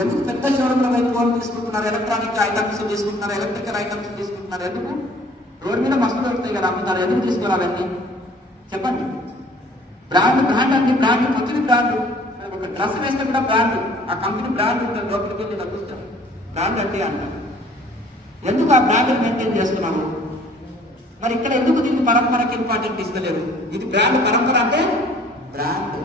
ఎందుకు పెద్ద షోరూమ్ల వైపు ఫోన్ తీసుకుంటున్నారు, ఎలక్ట్రానిక్ ఐటమ్స్ తీసుకుంటున్నారు, ఎలక్ట్రికల్ ఐటమ్స్ తీసుకుంటున్నారు? ఎందుకు? రోడ్డు మీద మస్తు దొరుకుతాయి కదా, అమ్ముతారు. ఎందుకు తీసుకోవాలి అవన్నీ చెప్పండి? బ్రాండ్ అంటే బ్రాండ్, కొత్తది బ్రాండ్. ఒక డ్రెస్ వేస్తే కూడా బ్రాండ్, ఆ కంపెనీ బ్రాండ్ ఉంటుంది, లోపలికి వెళ్ళి లభిస్తాం. బ్రాండ్ అంటే అంటారు. ఎందుకు ఆ బ్రాండ్ మెయింటైన్ చేస్తున్నారు? మరి ఇక్కడ ఎందుకు దీనికి పరంపరకి ఇంపార్టెంట్ ఇస్తలేరు? ఇది బ్రాండ్, పరంపర అంటే బ్రాండ్.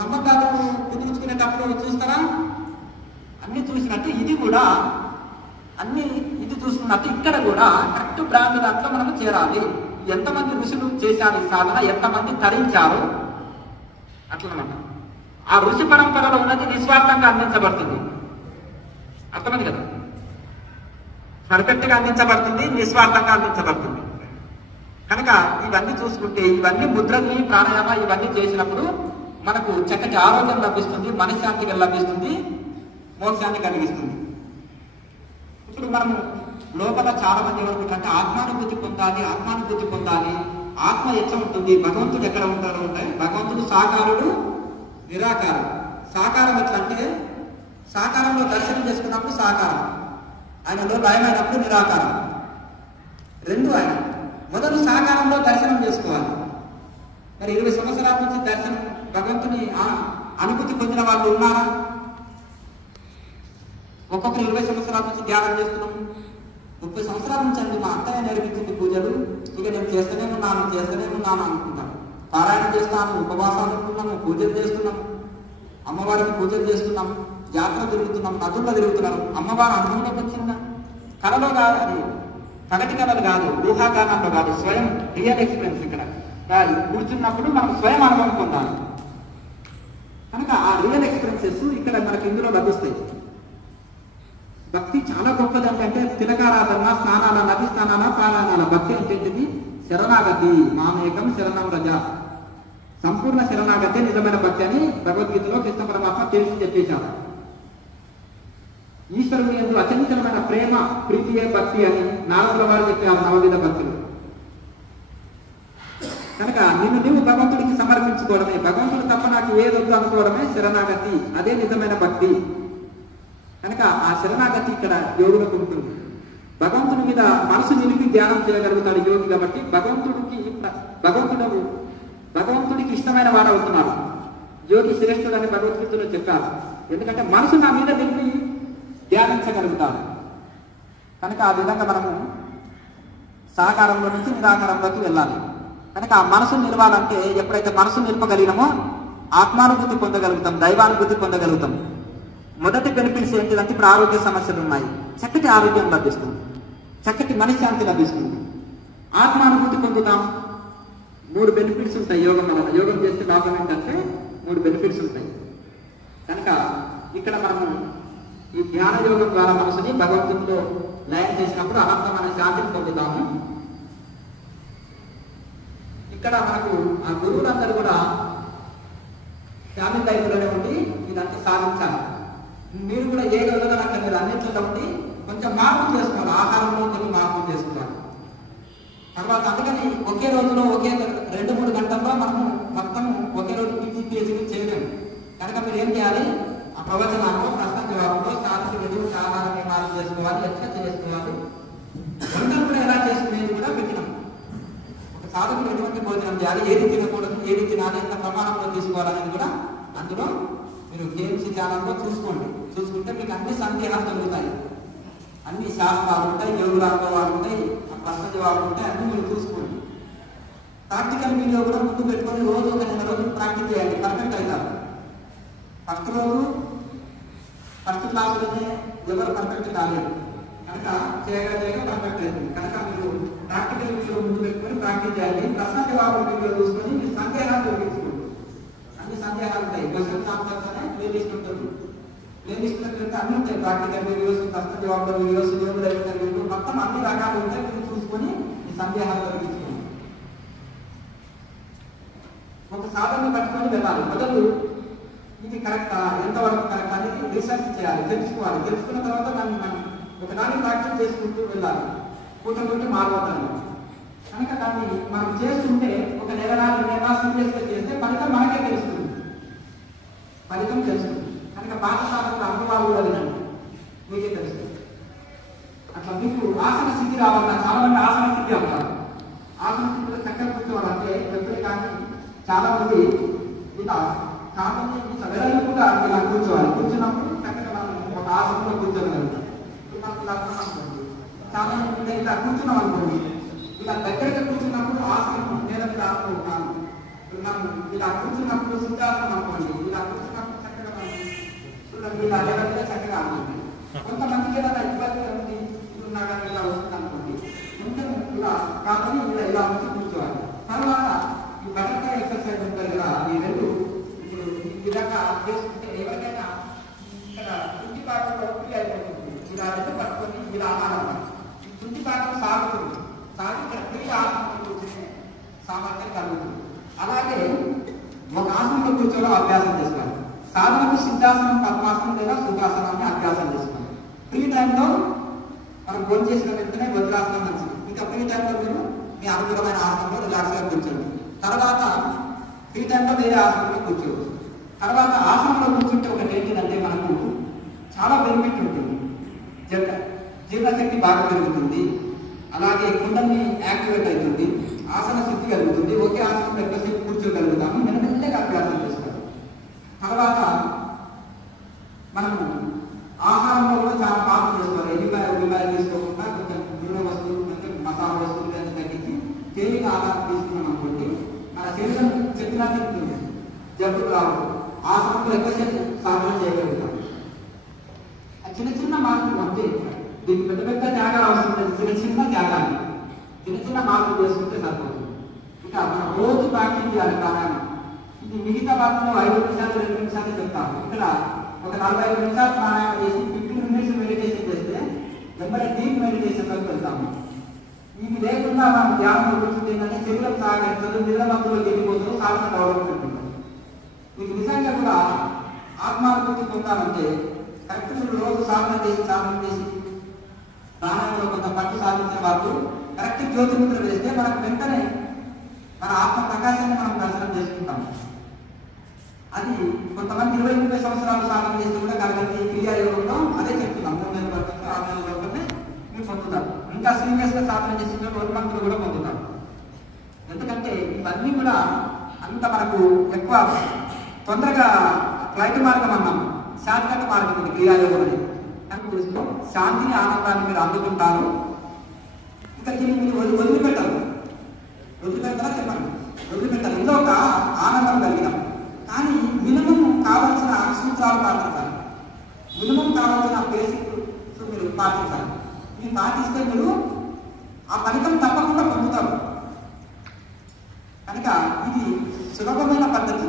సంబంధాలు కుదుర్చుకునేటప్పుడు చూస్తారా, అన్ని చూసినట్టు ఇది కూడా అన్ని ఇది చూసుకున్నట్టు ఇక్కడ కూడా కరెక్ట్ బ్రాండ్ దాంట్లో మనము చేరాలి. ఎంతమంది ఋషులు చేశారు ఈ సాధన, ఎంతమంది తరించారు అట్లనమాట. ఆ ఋషి పరంపరలో ఉన్నది నిస్వార్థంగా అందించబడుతుంది. అర్థమైంది కదా? పర్ఫెక్ట్ గా అందించబడుతుంది, నిస్వార్థంగా అందించబడుతుంది. కనుక ఇవన్నీ చూసుకుంటే, ఇవన్నీ ముద్రని, ప్రాణాయామ ఇవన్నీ చేసినప్పుడు మనకు చక్కటి ఆరోగ్యం లభిస్తుంది, మనశ్శాంతి లభిస్తుంది, మోక్షాన్ని కలిగిస్తుంది. ఇప్పుడు మనము లోపల చాలా మంది ఏమనుకుంటారంటే ఆత్మానుభూతి పొందాలి, ఆత్మానుభూతి పొందాలి. ఆత్మ ఎట్లా ఉంటుంది, భగవంతుడు ఎక్కడ ఉంటారో ఉంటాయి. భగవంతుడు సాకారుడు, నిరాకారం. సాకారం ఎట్లా అంటే సాకారంలో దర్శనం చేసుకున్నప్పుడు సాకారం, ఆయనలో లయమైనప్పుడు నిరాకారం. రెండు ఆయన. మొదలు సాకారంలో దర్శనం చేసుకోవాలి. మరి 20 సంవత్సరాల నుంచి దర్శనం భగవంతుని అనుభూతి పొందిన వాళ్ళు ఉన్నారా? ఒక్కొక్కరు 20 సంవత్సరాల నుంచి ధ్యానం చేస్తున్నాం. 30 సంవత్సరాల నుంచి అండి మా అత్తయ్య నేర్పించింది పూజలు, ఇక నేను చేస్తూనే ఉన్నాను అనుకుంటాను. పారాయణ చేస్తాను, ఉపవాసాలు ఉంటున్నాము, పూజలు చేస్తున్నాము, అమ్మవారికి పూజలు చేస్తున్నాము, యాత్ర తిరుగుతున్నాం, నదుల్లో తిరుగుతున్నాము. అమ్మవారు అనుభవంలోకి వచ్చిందా? కళలో కాదు, అది పగటి కళలు కాదు, ఊహాగానాల్లో కాదు, స్వయం రియల్ ఎక్స్పీరియన్స్. ఇక్కడ కూర్చున్నప్పుడు మనం స్వయం అనుభవం పొందాలి. కనుక ఆ రియల్ ఎక్స్పీరియన్సెస్ ఇక్కడ మనకి ఇందులో లభిస్తాయి. భక్తి చాలా గొప్పది. అంటే తిలకారాధన, స్నానాల, నది స్నానాల, పారాయణాల భక్తి అంటే శరణాగతి. మామేకం శరణం రజ, సంపూర్ణ శరణాగతి నిజమైన భక్తి అని భగవద్గీతలో కృష్ణ పరమాత్మ తెలిసి చెప్పేశారు. ఈశ్వరుని యందు అచంచలమైన ప్రేమ, ప్రీతియే భక్తి అని నారదుల వారు చెప్పారు. నవవిధ భక్తులు కనుక నిన్ను నువ్వు భగవంతుడికి సమర్పించుకోవడమే, భగవంతుడు తప్ప నాకు ఏదొద్దు అనుకోవడమే శరణాగతి, అదే నిజమైన భక్తి. కనుక ఆ శరణాగతి ఇక్కడ యోగులకు ఉంటుంది. భగవంతుని మీద మనసు నిలిపి ధ్యానం చేయగలుగుతాడు యోగి. కాబట్టి భగవంతుడికి ఇష్టమైన వాడు అవుతున్నాడు. యోగి శ్రేష్ఠుడు అని భగవద్గీతలో చెప్పారు. ఎందుకంటే మనసు నా మీద నిలిపి ధ్యానించగలుగుతాడు. కనుక ఆ విధంగా మనము సాకారంలో నుంచి నిరాకారంలోకి వెళ్ళాలి. కనుక ఆ మనసు నిలవాలంటే ఎప్పుడైతే మనసు నిలపగలిగినామో ఆత్మానుభూతి పొందగలుగుతాం, దైవానుభూతి పొందగలుగుతాం. మొదటి బెనిఫిట్స్ ఏంటిదంటే ఇప్పుడు ఆరోగ్య సమస్యలు ఉన్నాయి, చక్కటి ఆరోగ్యం లభిస్తుంది, చక్కటి మనశ్శాంతి లభిస్తుంది, ఆత్మానుభూతి పొందుతాం. 3 బెనిఫిట్స్ ఉంటాయి యోగం వలన. యోగం చేస్తే లాభం ఏంటంటే 3 బెనిఫిట్స్ ఉంటాయి. కనుక ఇక్కడ మనము ఈ ధ్యాన యోగం ద్వారా మనసుని భగవంతుడితో లయం చేసినప్పుడు అనంతమైన శాంతిని పొందుతాము. ఇక్కడ మనకు ఆ గురువులందరూ కూడా ఫ్యామిలీ లైఫ్లోనే ఉండి ఇదంతా సాధించాలి. మీరు కూడా ఏ విధంగా నాకు మీరు అన్నింటిలో ఉండి కొంచెం మార్పులు చేసుకోవాలి, ఆహారంలో కొన్ని మార్పులు చేసుకోవాలి. తర్వాత అందుకని ఒకే రోజులో ఒకే 2-3 గంటల్లో మనము మొత్తం ఒకే రోజు పీజీపీహెచ్డీ చేయలేము. కనుక మీరు ఏం చేయాలి, ఆ ప్రవచనాల్లో ప్రశ్న జవాబులో సాధకులు ఆహారం మార్పు చేసుకోవాలి, ఎట్లా చేసుకోవాలి, వంటలు కూడా ఎలా చేసుకునేది కూడా పెట్టినాం. ఒక సాధకులు ఎటువంటి భోజనం చేయాలి, ఏది తినకూడదు, ఏది తినాలి, ఎంత ప్రమాణంలో తీసుకోవాలనేది కూడా అందులో మీరు కేఎంసీ ఛానల్లో చూసుకుంటే మీకు అన్ని సందేహాలు దొరుకుతాయి. అన్ని శాస్త్రాలు ఉంటాయి, యోగుల అనుభవాలు ఉంటాయి, ప్రశ్న జవాబులు ఉంటాయి, అన్ని మీరు చూసుకోండి. ప్రాక్టికల్ వీడియో కూడా ముందు పెట్టుకొని రోజు ఒక 2 రోజులు ప్రాక్టీస్ చేయండి, పర్ఫెక్ట్ అవుతారు. ఫస్ట్ క్లాసులోనే ఎవరు పర్ఫెక్ట్ కాలేదు, కనుక చేయగా పర్ఫెక్ట్ అవుతుంది. కనుక మీరు ప్రాక్టికల్ వీడియో ముందు పెట్టుకొని ప్రాక్టీస్ చేయాలి. ప్రశ్న జవాబులు వీడియో చూసుకొని మీ సందేహాలు తొలగించుకోండి. అన్ని సందేహాలు ఉంటాయి. క్వశ్చన్స్ ఆన్సర్స్ అనే ప్లేలిస్ట్ ఉంటుంది. ప్లేలిస్ట్లో వెళ్తే అన్ని ఉంటాయి, ప్రాక్టికల్ వీడియోస్, ప్రశ్న జవాబుల వీడియోస్, యోగుల వీడియోస్, మొత్తం అన్ని రకాలు ఉంటాయి. మీరు చూసుకొని మీ సందేహాలు తొలగించుకోండి. ఒక సాధన పట్టుకొని వెళ్ళాలి. మొదలు ఇది కరెక్టా, ఎంతవరకు కరెక్ట్ అనేది రీసెర్చ్ చేయాలి, తెలుసుకోవాలి. తెలుసుకున్న తర్వాత దాన్ని మనం ఒకదాన్ని ప్రాక్టీస్ చేసుకుంటూ వెళ్ళాలి. కూటమి మారిపోతాను. కనుక దాన్ని మనం చేస్తుంటే ఒక 1 నెల 2 నెలలు సీరియస్గా చేస్తే ఫలితం మనకే తెలుస్తుంది. కనుక పాత సాధకుల అనుభవాలు కూడా వినండి, మీకే తెలుస్తుంది. అట్లా మీకు ఆసన స్థితి రావాలన్నా చాలా మంది ఆసన స్థితి అంటారు. ఆసన స్థితిలో చక్కగా కూర్చోవాలంటే ఎప్పుడే కానీ చాలా మంది ఇలా కాబట్టి ఇట్లా వెడల్పు కూడా ఇలా కూర్చోవాలి. కూర్చున్నప్పుడు చక్కగా మనం ఒక ఆసనంలో కూర్చోగలుగుతాం. చాలా మంది ఇలా కూర్చున్నాం అనుకోండి, ఇలా దగ్గరగా కూర్చున్నప్పుడు ఆసనం నేల మీద ఆడుకుంటాను. మనం ఇలా కూర్చున్నప్పుడు సింహాసనం అనుకోండి, ఇలా కూర్చున్నప్పుడు చక్కగా మనం ఇలా వెడల్పుగా చక్కగా ఆడుతుంది. కొంతమందికి ఏదైనా ఇబ్బందిగా ఉంది, ఇలా వస్తుంది అనుకోండి, కొంచెం ఇలా కాబట్టి ఇలా వచ్చి కూర్చోవాలి. తర్వాత ఈ బటర్ఫ్లై ఎక్సర్సైజ్ ఉంటుంది కదా, ఈ 2 ఇప్పుడు ఈ విధంగా చేసుకుంటే ఎవరికైనా ఇక్కడ చుంటి పాటలో ఫ్రీ అయిపోతుంది. ఇలా 2 పట్టుకొని ఇలా ఆహారం ఈ చుంటి పాటలు సాగుతుంది, సాగి ఇక్కడ ఫ్రీ ఆసనంలో కూర్చునే సామర్థ్యం కలుగుతుంది. అలాగే ఒక ఆసనంలో కూర్చోవడం అభ్యాసం చేసుకోవాలి. సాధనకు సిద్ధాసనం, పద్మాసనం లేదా సుఖాసనాన్ని అభ్యాసం చేసుకోవాలి. ఫ్రీ టైంలో మనం భోజనం చేసిన వెంటనే వజ్రాసనం మంచిది. ఇంకా ఫ్రీ టైంలో మీరు మీ అనుకూలమైన ఆసనంలో రిలాక్స్గా కూర్చోండి. తర్వాత ఫ్రీ టైంలో వేరే ఆసనంలో కూర్చోవచ్చు. తర్వాత ఆసనంలో కూర్చుంటే ఒకటి ఏంటిదంటే మనకు చాలా బెనిఫిట్ ఉంటుంది. జీర్ణశక్తి బాగా పెరుగుతుంది, అలాగే కుండల్ని యాక్టివేట్ అవుతుంది, ఆసన శక్తి కలుగుతుంది. ఒకే ఆసనంలో ఎక్కువసేపు కూర్చోగలుగుతాము. మెల్లమెల్లగా అభ్యాసం చేసుకోవాలి. తర్వాత మనము ఆహారంలో కూడా చాలా మార్పు చేసుకోవాలి. ఉల్లిపాయలు తీసుకోకుండా కొంచెం నూనె వస్తువులు, కొంచెం మసాలా వస్తువులు అన్ని తగ్గించి తేలిక ఆహారం తీసుకున్నాం అనుకోండి, మన శరీరం చెప్పినా తింటుంది, జబ్బులు రావు. ఆసనంలో ఎక్కువసేపు సాధన చేయగలుగుతాం. చిన్న మార్పులు అంతే. దీనికి పెద్ద త్యాగాలు అవసరం లేదు. చిన్న త్యాగాలు, చిన్న మార్పులు చేసుకుంటే సరిపోతుంది. ఇక మనం రోజు ప్రాక్టీస్ చేయాలి ప్రాణాయామం. ఇది మిగతా వాటిలో 5 నిమిషాలు 2 నిమిషాలు చెప్తాము. ఇక్కడ ఒక 45 నిమిషాలు ప్రాణాయామం చేసి 15 మినిట్స్ మెడిటేషన్ చేస్తే వెంబడి డీప్ మెడిటేషన్లోకి వెళ్తాము. ఇవి లేకుండా మనం ధ్యానంలో కూర్చుంటే ఏంటంటే శరీరం సహకరించదు, నిద్రమత్తులోకి వెళ్ళిపోతుంది, సాధన డెవలప్మెంట్ ఉంటుంది. మీకు నిజంగా కూడా ఆత్మానుభూతి పొందాలంటే కరెక్ట్ మీరు రోజు సాధన చేసి ప్రాణాయంలో కొంత పట్టు సాధించిన వాళ్ళు కరెక్ట్ జ్యోతిముద్ర వేస్తే మనకు వెంటనే మన ఆత్మ ప్రకాశాన్ని మనం దర్శనం చేసుకుంటాం. అది కొంతమంది 20-30 సంవత్సరాలు సాధన చేస్తే కూడా కలగండి క్రియాయోగంలో అదే చెప్తున్నాం. 3 నెలల వరకు 6 నెలల వరకునే మీరు పొందుతారు. ఇంకా సీరియస్గా సాధన చేసిన 1 మంత్లు కూడా పొందుతారు. ఎందుకంటే ఇవన్నీ కూడా అంత మనకు ఎక్కువ తొందరగా ఫ్లైట్ మార్గం అన్నాం, శాంతిగత మార్గం ఉంది క్రియాయోగం అనేది. శాంతిని ఆనందాన్ని మీరు అందుకుంటారు. ఇంకా దీన్ని మీరు వదిలిపెట్టారు. వదిలిపెడతారా చెప్పండి, వదిలిపెట్టారు. ఇందులో ఒక ఆనందం కలిగినాం. కానీ మినిమం కావాల్సిన సూత్రాలు పాటించాలి, మినిమం కావాల్సిన బేసిక్ మీరు పాటించాలి. మీరు పాటిస్తే మీరు ఆ ఫలితం తప్పకుండా పొందుతారు. కనుక ఇది సులభమైన పద్ధతి.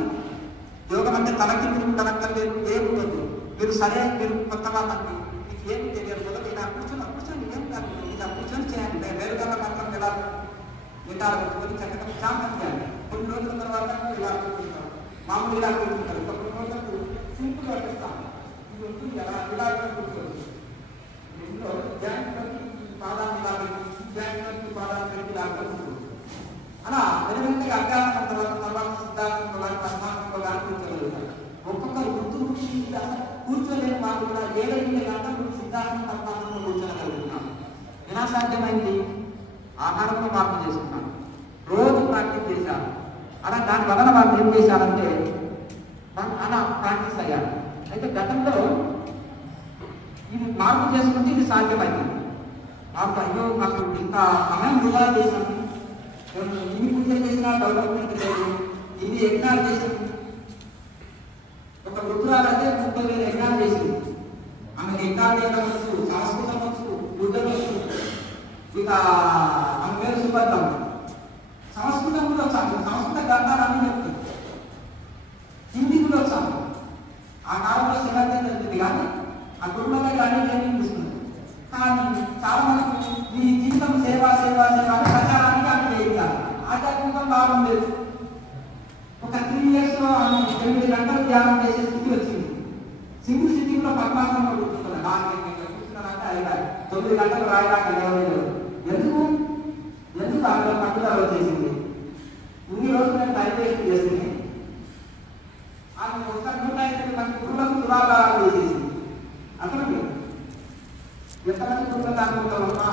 యోగం అంటే తలకి తిరుగుండనక్కర్లేదు, ఏముండదు. మీరు సరే మీరు కొత్త వాళ్ళండి, మీకు ఏమి తెలియదు కదా, ఇలా కూర్చొని ఏం కాదు, ఇలా కూర్చొని చేయండి. వేరుగల మాత్రం ఎలా పెట్టుకొని చక్కగా ప్రశాంతం చేయాలి. కొన్ని రోజుల తర్వాత ఇలా కూర్చుంటారు, మామూలు ఇలా కూర్చుంటారు. కొన్ని రోజులకు సింపుల్గా పెడతాను, ఇది ఉంటుంది కదా, ఇలా కూర్చోవచ్చు. ఇంట్లో జాయింట్ పాదాన్ని ఇలా పెట్టి జాయింట్ పాదాన్ని పెట్టి ఇలా కూర్చోవచ్చు. అలా వెనువెంటగా అభ్యాసం తర్వాత సిద్ధాంతంలో కానీ పద్మాసంలో కానీ కూర్చోగలుగుతారు. ఒక్కొక్కరు కూర్చోలేని వాళ్ళు కూడా 7-8 గంటలు సిద్ధాంతం పద్మాసంలో కూర్చోగలుగుతున్నారు. ఎలా సాధ్యమైంది? ఆహారంలో మార్పు చేసుకున్నాను, రోజు ప్రాక్టీస్ చేశారు. అలా దాని వలన వాళ్ళు ఏం చేశారంటే అలా ప్రాక్టీస్ అయ్యారు. అయితే గతంలో ఇది మార్పు చేసుకుంటే ఇది సాధ్యమైంది. మార్పు అయ్యో నాకు ఇంత సమయం వృధా చేశాను, ఇన్ని పూజలు చేసినా డెవలప్మెంట్ లేదు, ఇన్ని యజ్ఞాలు చేసింది. ఒక వృద్ధురాలైతే 30,000 యజ్ఞాలు చేసింది. ఆమె యజ్ఞాలు చేయడం వచ్చు, సంస్కృతం వచ్చు, బుద్ధం వచ్చు. ఇక ఆమె పేరు సుభద్రం. సంస్కృతం కూడా వచ్చాను, సంస్కృత గ్రంథాలన్నీ చెప్తుంది. హిందీ కూడా వచ్చాను. ఆ కాలంలో శివాజీ చెప్తుంది, కానీ ఆ గురువుల దగ్గర అన్ని ట్రైనింగ్ తీసుకుంది. కానీ చాలా మంది మీ జీవితం సేవ సేవ సేవ అని ప్రచారానికి ఆమె చేయించాలి. ఆధ్యాత్మికం లాభం లేదు. ఒక 3 years లో ఆమె 8 గంటలు ధ్యానం చేసే స్థితి వచ్చింది. సింగిల్ సిట్టింగ్ లో పద్మాసనంలో కూర్చుంటుంది. 4 గంటలు కూర్చున్నారంటే అయిపోయి 9 గంటలు రాయడానికి లేవలేదు. ఎందుకు ఆమె పట్టుదల వచ్చేసింది. ఇన్ని రోజులు నేను టైం వేస్ట్ చేసింది. ఆమె ఒక 150 మంది గురువులకు తులాభారాలు వేసేసింది. అసలు ఎంతమంది గురువులమ్మా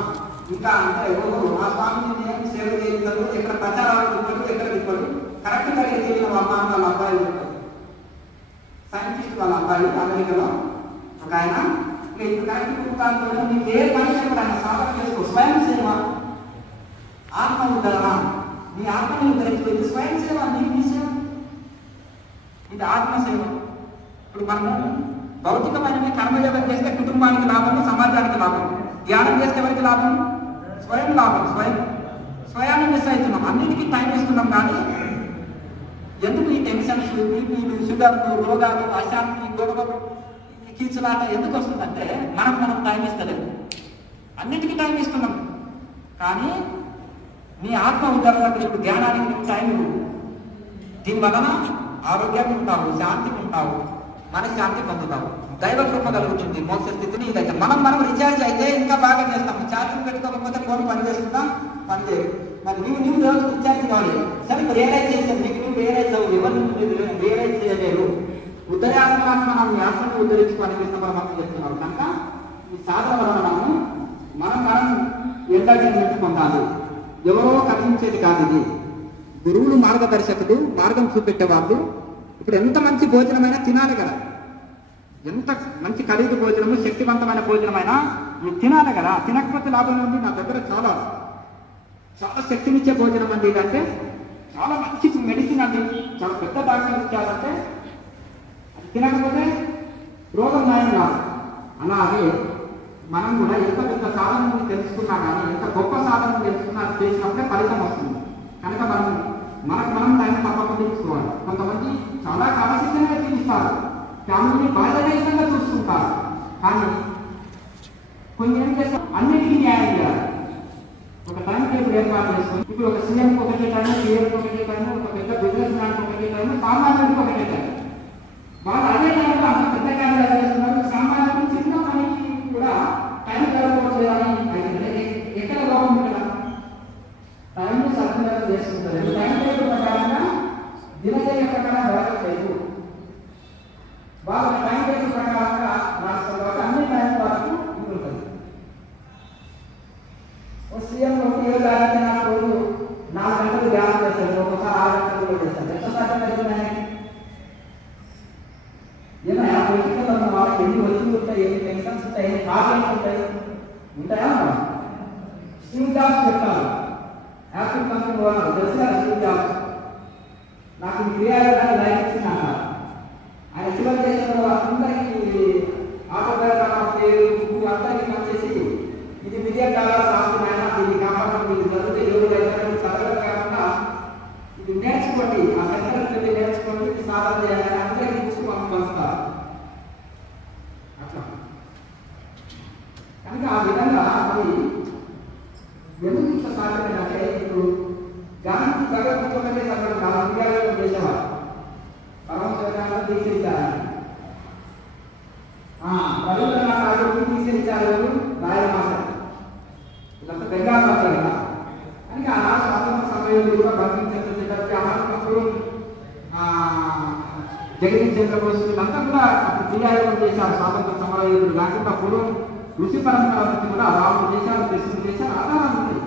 ఇంకా అంటే ఎవరు ఆ స్వామిని ఏం సేవ చేయించారు, ఎక్కడ ప్రచారాలు తిప్పారు, ఎక్కడ తిప్పారు, కరెక్ట్గా తెలియని అమ్మ వాళ్ళ అబ్బాయి ఉంటారు. సైంటిస్ట్ వాళ్ళ అబ్బాయి అమెరికాలో ఒక ఆయన ఇప్పుడు కరెక్ట్ కుటుంబాలు నీకు ఏ పని చెప్పడానికి సాధన చేసుకో, స్వయం సేవ, ఆత్మ ఉద్ధరణ, నీ ఆత్మని ఉద్ధరించుకో. ఇది స్వయం సేవ, నీ సేవ, ఇది ఆత్మసేవ. ఇప్పుడు మనము భౌతికమైనవి కర్మయోగం చేస్తే కుటుంబానికి లాభం, సమాజానికి లాభం. ధ్యానం చేస్తే ఎవరికి లాభం? స్వయం లాభం. స్వయాన్ని మిస్ అవుతున్నాం, అన్నిటికీ టైం ఇస్తున్నాం. కానీ ఎందుకు ఈ టెన్షన్స్, బీపీలు, షుగర్లు, రోగాలు, అశాంతి, గొడవలు, కీచులాట ఎందుకు వస్తుందంటే మనం టైం ఇస్తలేదు. అన్నిటికీ టైం ఇస్తున్నాం, కానీ నీ ఆత్మ ఉద్ధరణకు ఇప్పుడు ధ్యానానికి నీకు టైం. దీని వలన ఆరోగ్యాన్ని ఉంటావు, శాంతిని ఉంటావు, మనశ్శాంతి పొందుతావు, దైవ కృప కలుగుతుంది, మోక్ష స్థితిని. ఇదైతే మనం రీఛార్జ్ అయితే ఇంకా బాగా చేస్తాం. ఛార్జింగ్ పెట్టుకోకపోతే ఫోన్ పనిచేస్తుందా? పనిచేయదు. మరి నువ్వు రోజు రీఛార్జ్ కావాలి. సరే రియలైజ్ చేసావు, నువ్వు రియలైజ్ అవ్వు, ఎవరు రియలైజ్ చేయలేరు. ఉదయాత్మలను మనం మీ ఆత్మని ఉద్ధరించుకోవాలని పరమాత్మ చెప్తున్నాడు. కనుక ఈ సాధన వలన మనం ఎంటర్టైన్మెంట్ పొందాలి. ఎవరో కల్పించేది కాదు ఇది. గురువులు మార్గదర్శకులు, మార్గం చూపెట్టేవాళ్ళు. ఇప్పుడు ఎంత మంచి భోజనమైనా తినాలి కదా, ఎంత మంచి ఖరీదు భోజనము, శక్తివంతమైన భోజనమైనా ఇది తినాలి కదా. తినకపోతే లాభం ఉంది. నా దగ్గర చాలా శక్తినిచ్చే భోజనం అండి ఇదంటే, చాలా మంచి మెడిసిన్ అండి, చాలా పెద్ద డాక్టర్ ఇచ్చారంటే అది తినకపోతే రోగం నయం కాదు. అలాగే మనం కూడా ఎంత పెద్ద సాధనని తెలుసుకున్నా కానీ, ఎంత గొప్ప సాధనను తెలుసుకున్నా చేసినప్పుడే ఫలితం వస్తుంది. కనుక మనం దాన్ని తప్పకుండా తీసుకోవాలి. కొంతమంది చాలా కాలశిక్షణగా జీవిస్తారు, ఫ్యామిలీని బాధ్యతంగా చూసుకుంటారు. కానీ కొన్ని ఏం చేస్తారు, అన్నిటికీ న్యాయం చేయాలి. ఒక టైం టేబుల్ ఏర్పాటు చేసుకుని, ఇప్పుడు ఒక సీఎంకి ఒకటే టైము, సీఎంకి ఒకటే టైము, ఒక పెద్ద బిజినెస్ మ్యాన్కి ఒకటే టైము, సామాన్యుడికి ఒకటే టైం. వాళ్ళు అదే టైంలో అంత పెద్ద కార్యాలు చేస్తున్నారు. సామాన్యుడు చిన్న పనికి కూడా టైం జరగకపోతే ఎక్కడ లోపం కదా, టైంని సద్వినియోగం చేసుకుంటారు. టైం ఎన్ని వస్తువులు ఉంటాయి, ఎన్ని టెన్షన్స్ ఉంటాయి, ఎన్ని ప్రాబ్లమ్స్ ఉంటాయి, ఉంటాయా? స్టీవ్ జాబ్స్ చెప్తారు, యాపిల్ కంపెనీ ఓనర్ తెలిసిన స్టీవ్ జాబ్స్, నాకు ఈ క్రియాయోగాన్ని లైఫ్ ఇచ్చింది అన్నారు. ఆయన చివరి చేసిన అందరికీ ఆటోగ్రాఫ్ అందరికీ పనిచేసి ఇది $1 మిలియన్ ఆస్తి ఆయన, దీన్ని కాపాడడం మీకు జరిగితే ఎవరు అయితే చదవడం కాకుండా ఇది నేర్చుకోండి, ఆ సెంటర్కి వెళ్ళి నేర్చుకోండి, ఇది సాధన చేయాలని అందరికీ చూసి పంపిస్తారు. అట్లా కనుక ఆ విధంగా అది ఎందుకు ఇంత సాధ్యమేంటంటే ఇప్పుడు గాంధీ భగవద్గీతలోనే చదవడం కాదు, ఇండియాలో చేసేవారు పరమశివరాలను తీసేశారు, రవీంద్రనాథ్ తీసేశారు, రాయమాసారు, ఇదంతా బెంగాల్ భాష కదా. కనుక ఆ స్వాతంత్ర సమయంలో కూడా బంకించంద్ర చటర్జీ అప్పుడు జగదీష్ చంద్రబోస్ వీళ్ళంతా కూడా అప్పుడు క్రియాయోగం చేశారు. స్వాతంత్ర సమర యోధులు కాకుండా పూర్వం ఋషి పరంపర నుంచి కూడా రాముడు చేశారు, కృష్ణుడు చేశారు, ఆధారాలు ఉంటాయి.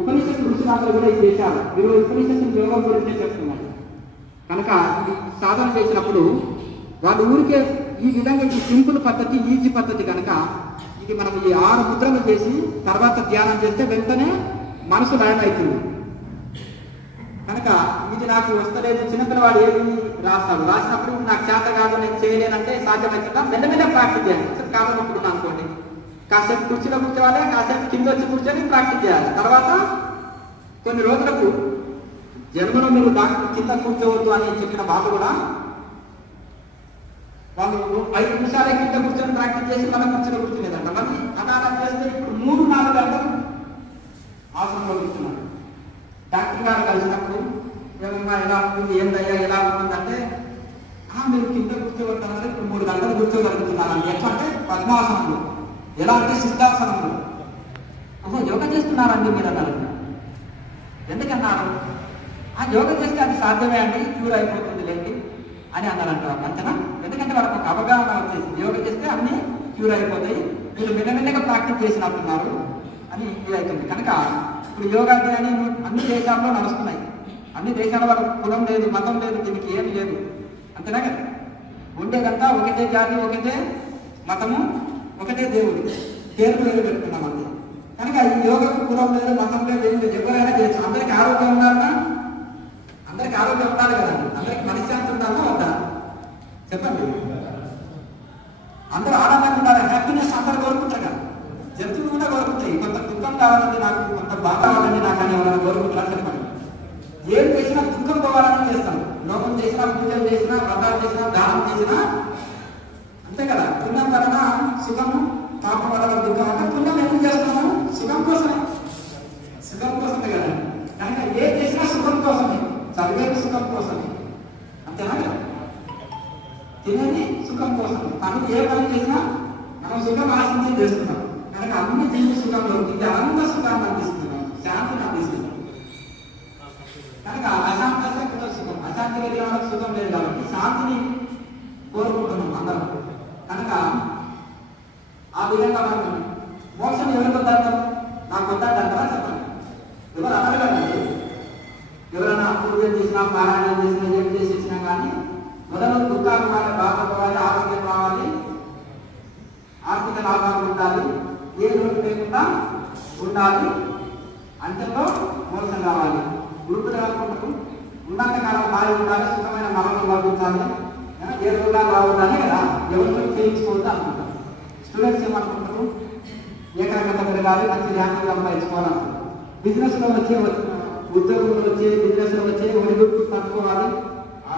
ఉపనిషత్తు ఋషులందరూ కూడా ఇది చేశారు. మీరు ఉపనిషత్తు యోగం గురించే చెప్తున్నారు. కనుక ఇది సాధన చేసినప్పుడు వాళ్ళు ఊరికే ఈ విధంగా ఈ సింపుల్ పద్ధతి, ఈజీ పద్ధతి కనుక ఇది మనం ఈ 6 ముద్రలు చేసి తర్వాత ధ్యానం చేస్తే వెంటనే మనసు లయం అవుతుంది. కనుక ఇది నాకు వస్తలేదు, చిన్నపిల్లవాడు ఏమి రాస్తాడు, రాసినప్పుడు నాకు చేత కాదు, నేను చేయలేనంటే సాధ్యమవుతుందా? మెల్లమెల్ల ప్రాక్టీస్ చేయాలి. అసలు కాలం ఒప్పుకున్నాను అనుకోండి, కాసేపు కుర్చీలో కూర్చోవాలి, కాసేపు కింద వచ్చి కూర్చొని ప్రాక్టీస్ చేయాలి. తర్వాత కొన్ని రోజులకు జన్మలో మీరు డాక్టర్ కింద కూర్చోవద్దు అని చెప్పిన వాళ్ళు కూడా వాళ్ళు 5 నిమిషాలే కింద కూర్చొని ప్రాక్టీస్ చేసి మళ్ళీ కూర్చొని కూర్చునేదంట. మళ్ళీ అలా చేస్తే ఇప్పుడు 3-4 గంటలు ఆసనంలో కూర్చున్నారు. డాక్టర్ గారు కలిసినప్పుడు ఏమమ్మా ఎలా ఉంటుంది, ఏందయ్యా ఎలా ఉంటుందంటే మీరు కింద కూర్చోగలుగుతున్నారు, ఇప్పుడు 3 గంటలు కూర్చోగలుగుతున్నారండి. ఎట్లా అంటే పద్మాసనంలో, ఎలా అంటే సిద్ధాసనంలో. యోగా చేస్తున్నారండి మీరు అన్నారు. ఎందుకన్నారు? యోగా చేస్తే అది సాధ్యమే అండి, క్యూర్ అయిపోతుంది లేండి అని అన్నారంట. అంతేనా? ఎందుకంటే వాళ్ళకి ఒక అవగాహన వచ్చేసింది, యోగా చేస్తే అన్ని క్యూర్ అయిపోతాయి, వీళ్ళు మెల్లమెల్లగా ప్రాక్టీస్ చేసినట్టున్నారు అని ఇదవుతుంది. కనుక ఇప్పుడు యోగా అని అన్ని దేశాల్లో నడుస్తున్నాయి. అన్ని దేశాల వాళ్ళ కులం లేదు, మతం లేదు, దీనికి ఏమి లేదు. అంతేనా కదా? ఉండేదంతా ఒకటే జాతి, ఒకటే మతము, ఒకటే దేవుడు, పేరు వేరు పెట్టుకున్నాం అంతే. కనుక ఈ యోగకు కులం లేదు, మతం లేదు, ఏం లేదు, ఎవరైనా చేయొచ్చు. అందరికీ ఆరోగ్యం ఉండాలన్నా, అందరికి ఆరోగ్యం ఉండాలి కదండి, అందరికి మనశ్శాంతి ఉండాలా వద్దా చెప్పండి. అందరూ ఆనందంగా ఉండాలి, హ్యాపీనెస్ అందరూ కోరుకుంటారు కదా. జంతువులు కూడా కోరుకుంటాయి, కొంత దుఃఖం కావాలండి నాకు, కొంత బాధ కావాలండి నాకు అని ఎవరైనా కోరుకుంటారు చెప్పండి. ఏం చేసినా దుఃఖం పోవాలని చేస్తాను. లోకం చేసినా, పూజలు చేసినా, వ్రతాలు చేసినా, దానం చేసినా అంతే కదా. పుణ్యం వలన సుఖము, పాపం వలన దుఃఖం. అంటే పుణ్యం ఎందుకు చేస్తున్నాము? సుఖం కోసమే, సుఖం కోసమే కదా. కనుక ఏం చేసినా సుఖం కోసమే, చదివేది సుఖం కోసమే, అంతేనా కదా. తినేది సుఖం కోసమే, మనం ఏ పని చేసినా మనం సుఖం ఆశించి చేస్తున్నాం. కనుక అన్ని జీవి సుఖంలో ఇది అనంత సుఖాన్ని అందిస్తున్నాం, శాంతిని అందిస్తున్నాం. కనుక అశాంతి సుఖం, అశాంతి కలిగిన వాళ్ళకి సుఖం లేదు కాబట్టి శాంతిని కోరుకుంటున్నాం అందరం. కనుక ఆ విధంగా మనం మోక్షం ఎవరికి వద్దాం? నాకు వద్దంటారా చెప్పండి. ఎవరు అనగలండి? ఎవరైనా పూజలు చేసినా, పారాయణం చేసినా, ఏం చేసేసినా కానీ మొదలు దుఃఖాలు కావాలి, బాధ పోవాలి, ఆరోగ్యం కావాలి, ఆర్థిక లాభాలు ఉండాలి, ఏ లోటు లేకుండా ఉండాలి, అంతలో మోసం కావాలి. గురుకులు అనుకుంటారు ఉన్నంతకాలం బాగా ఉండాలి, సుఖమైన మరణం లభించాలి, ఏ రోగాలు బాగుండాలి కదా, ఎవరితో చేయించుకోవద్దు అనుకుంటారు. స్టూడెంట్స్ ఏమనుకుంటారు? ఏకాగ్రత పెరగాలి, మంచి ర్యాంకులు సంపాదించుకోవాలనుకుంటారు. బిజినెస్లో వచ్చే, ఉద్యోగంలో వచ్చే, బిజినెస్లో వచ్చే ఒడిదుడుకు తట్టుకోవాలి, ఆ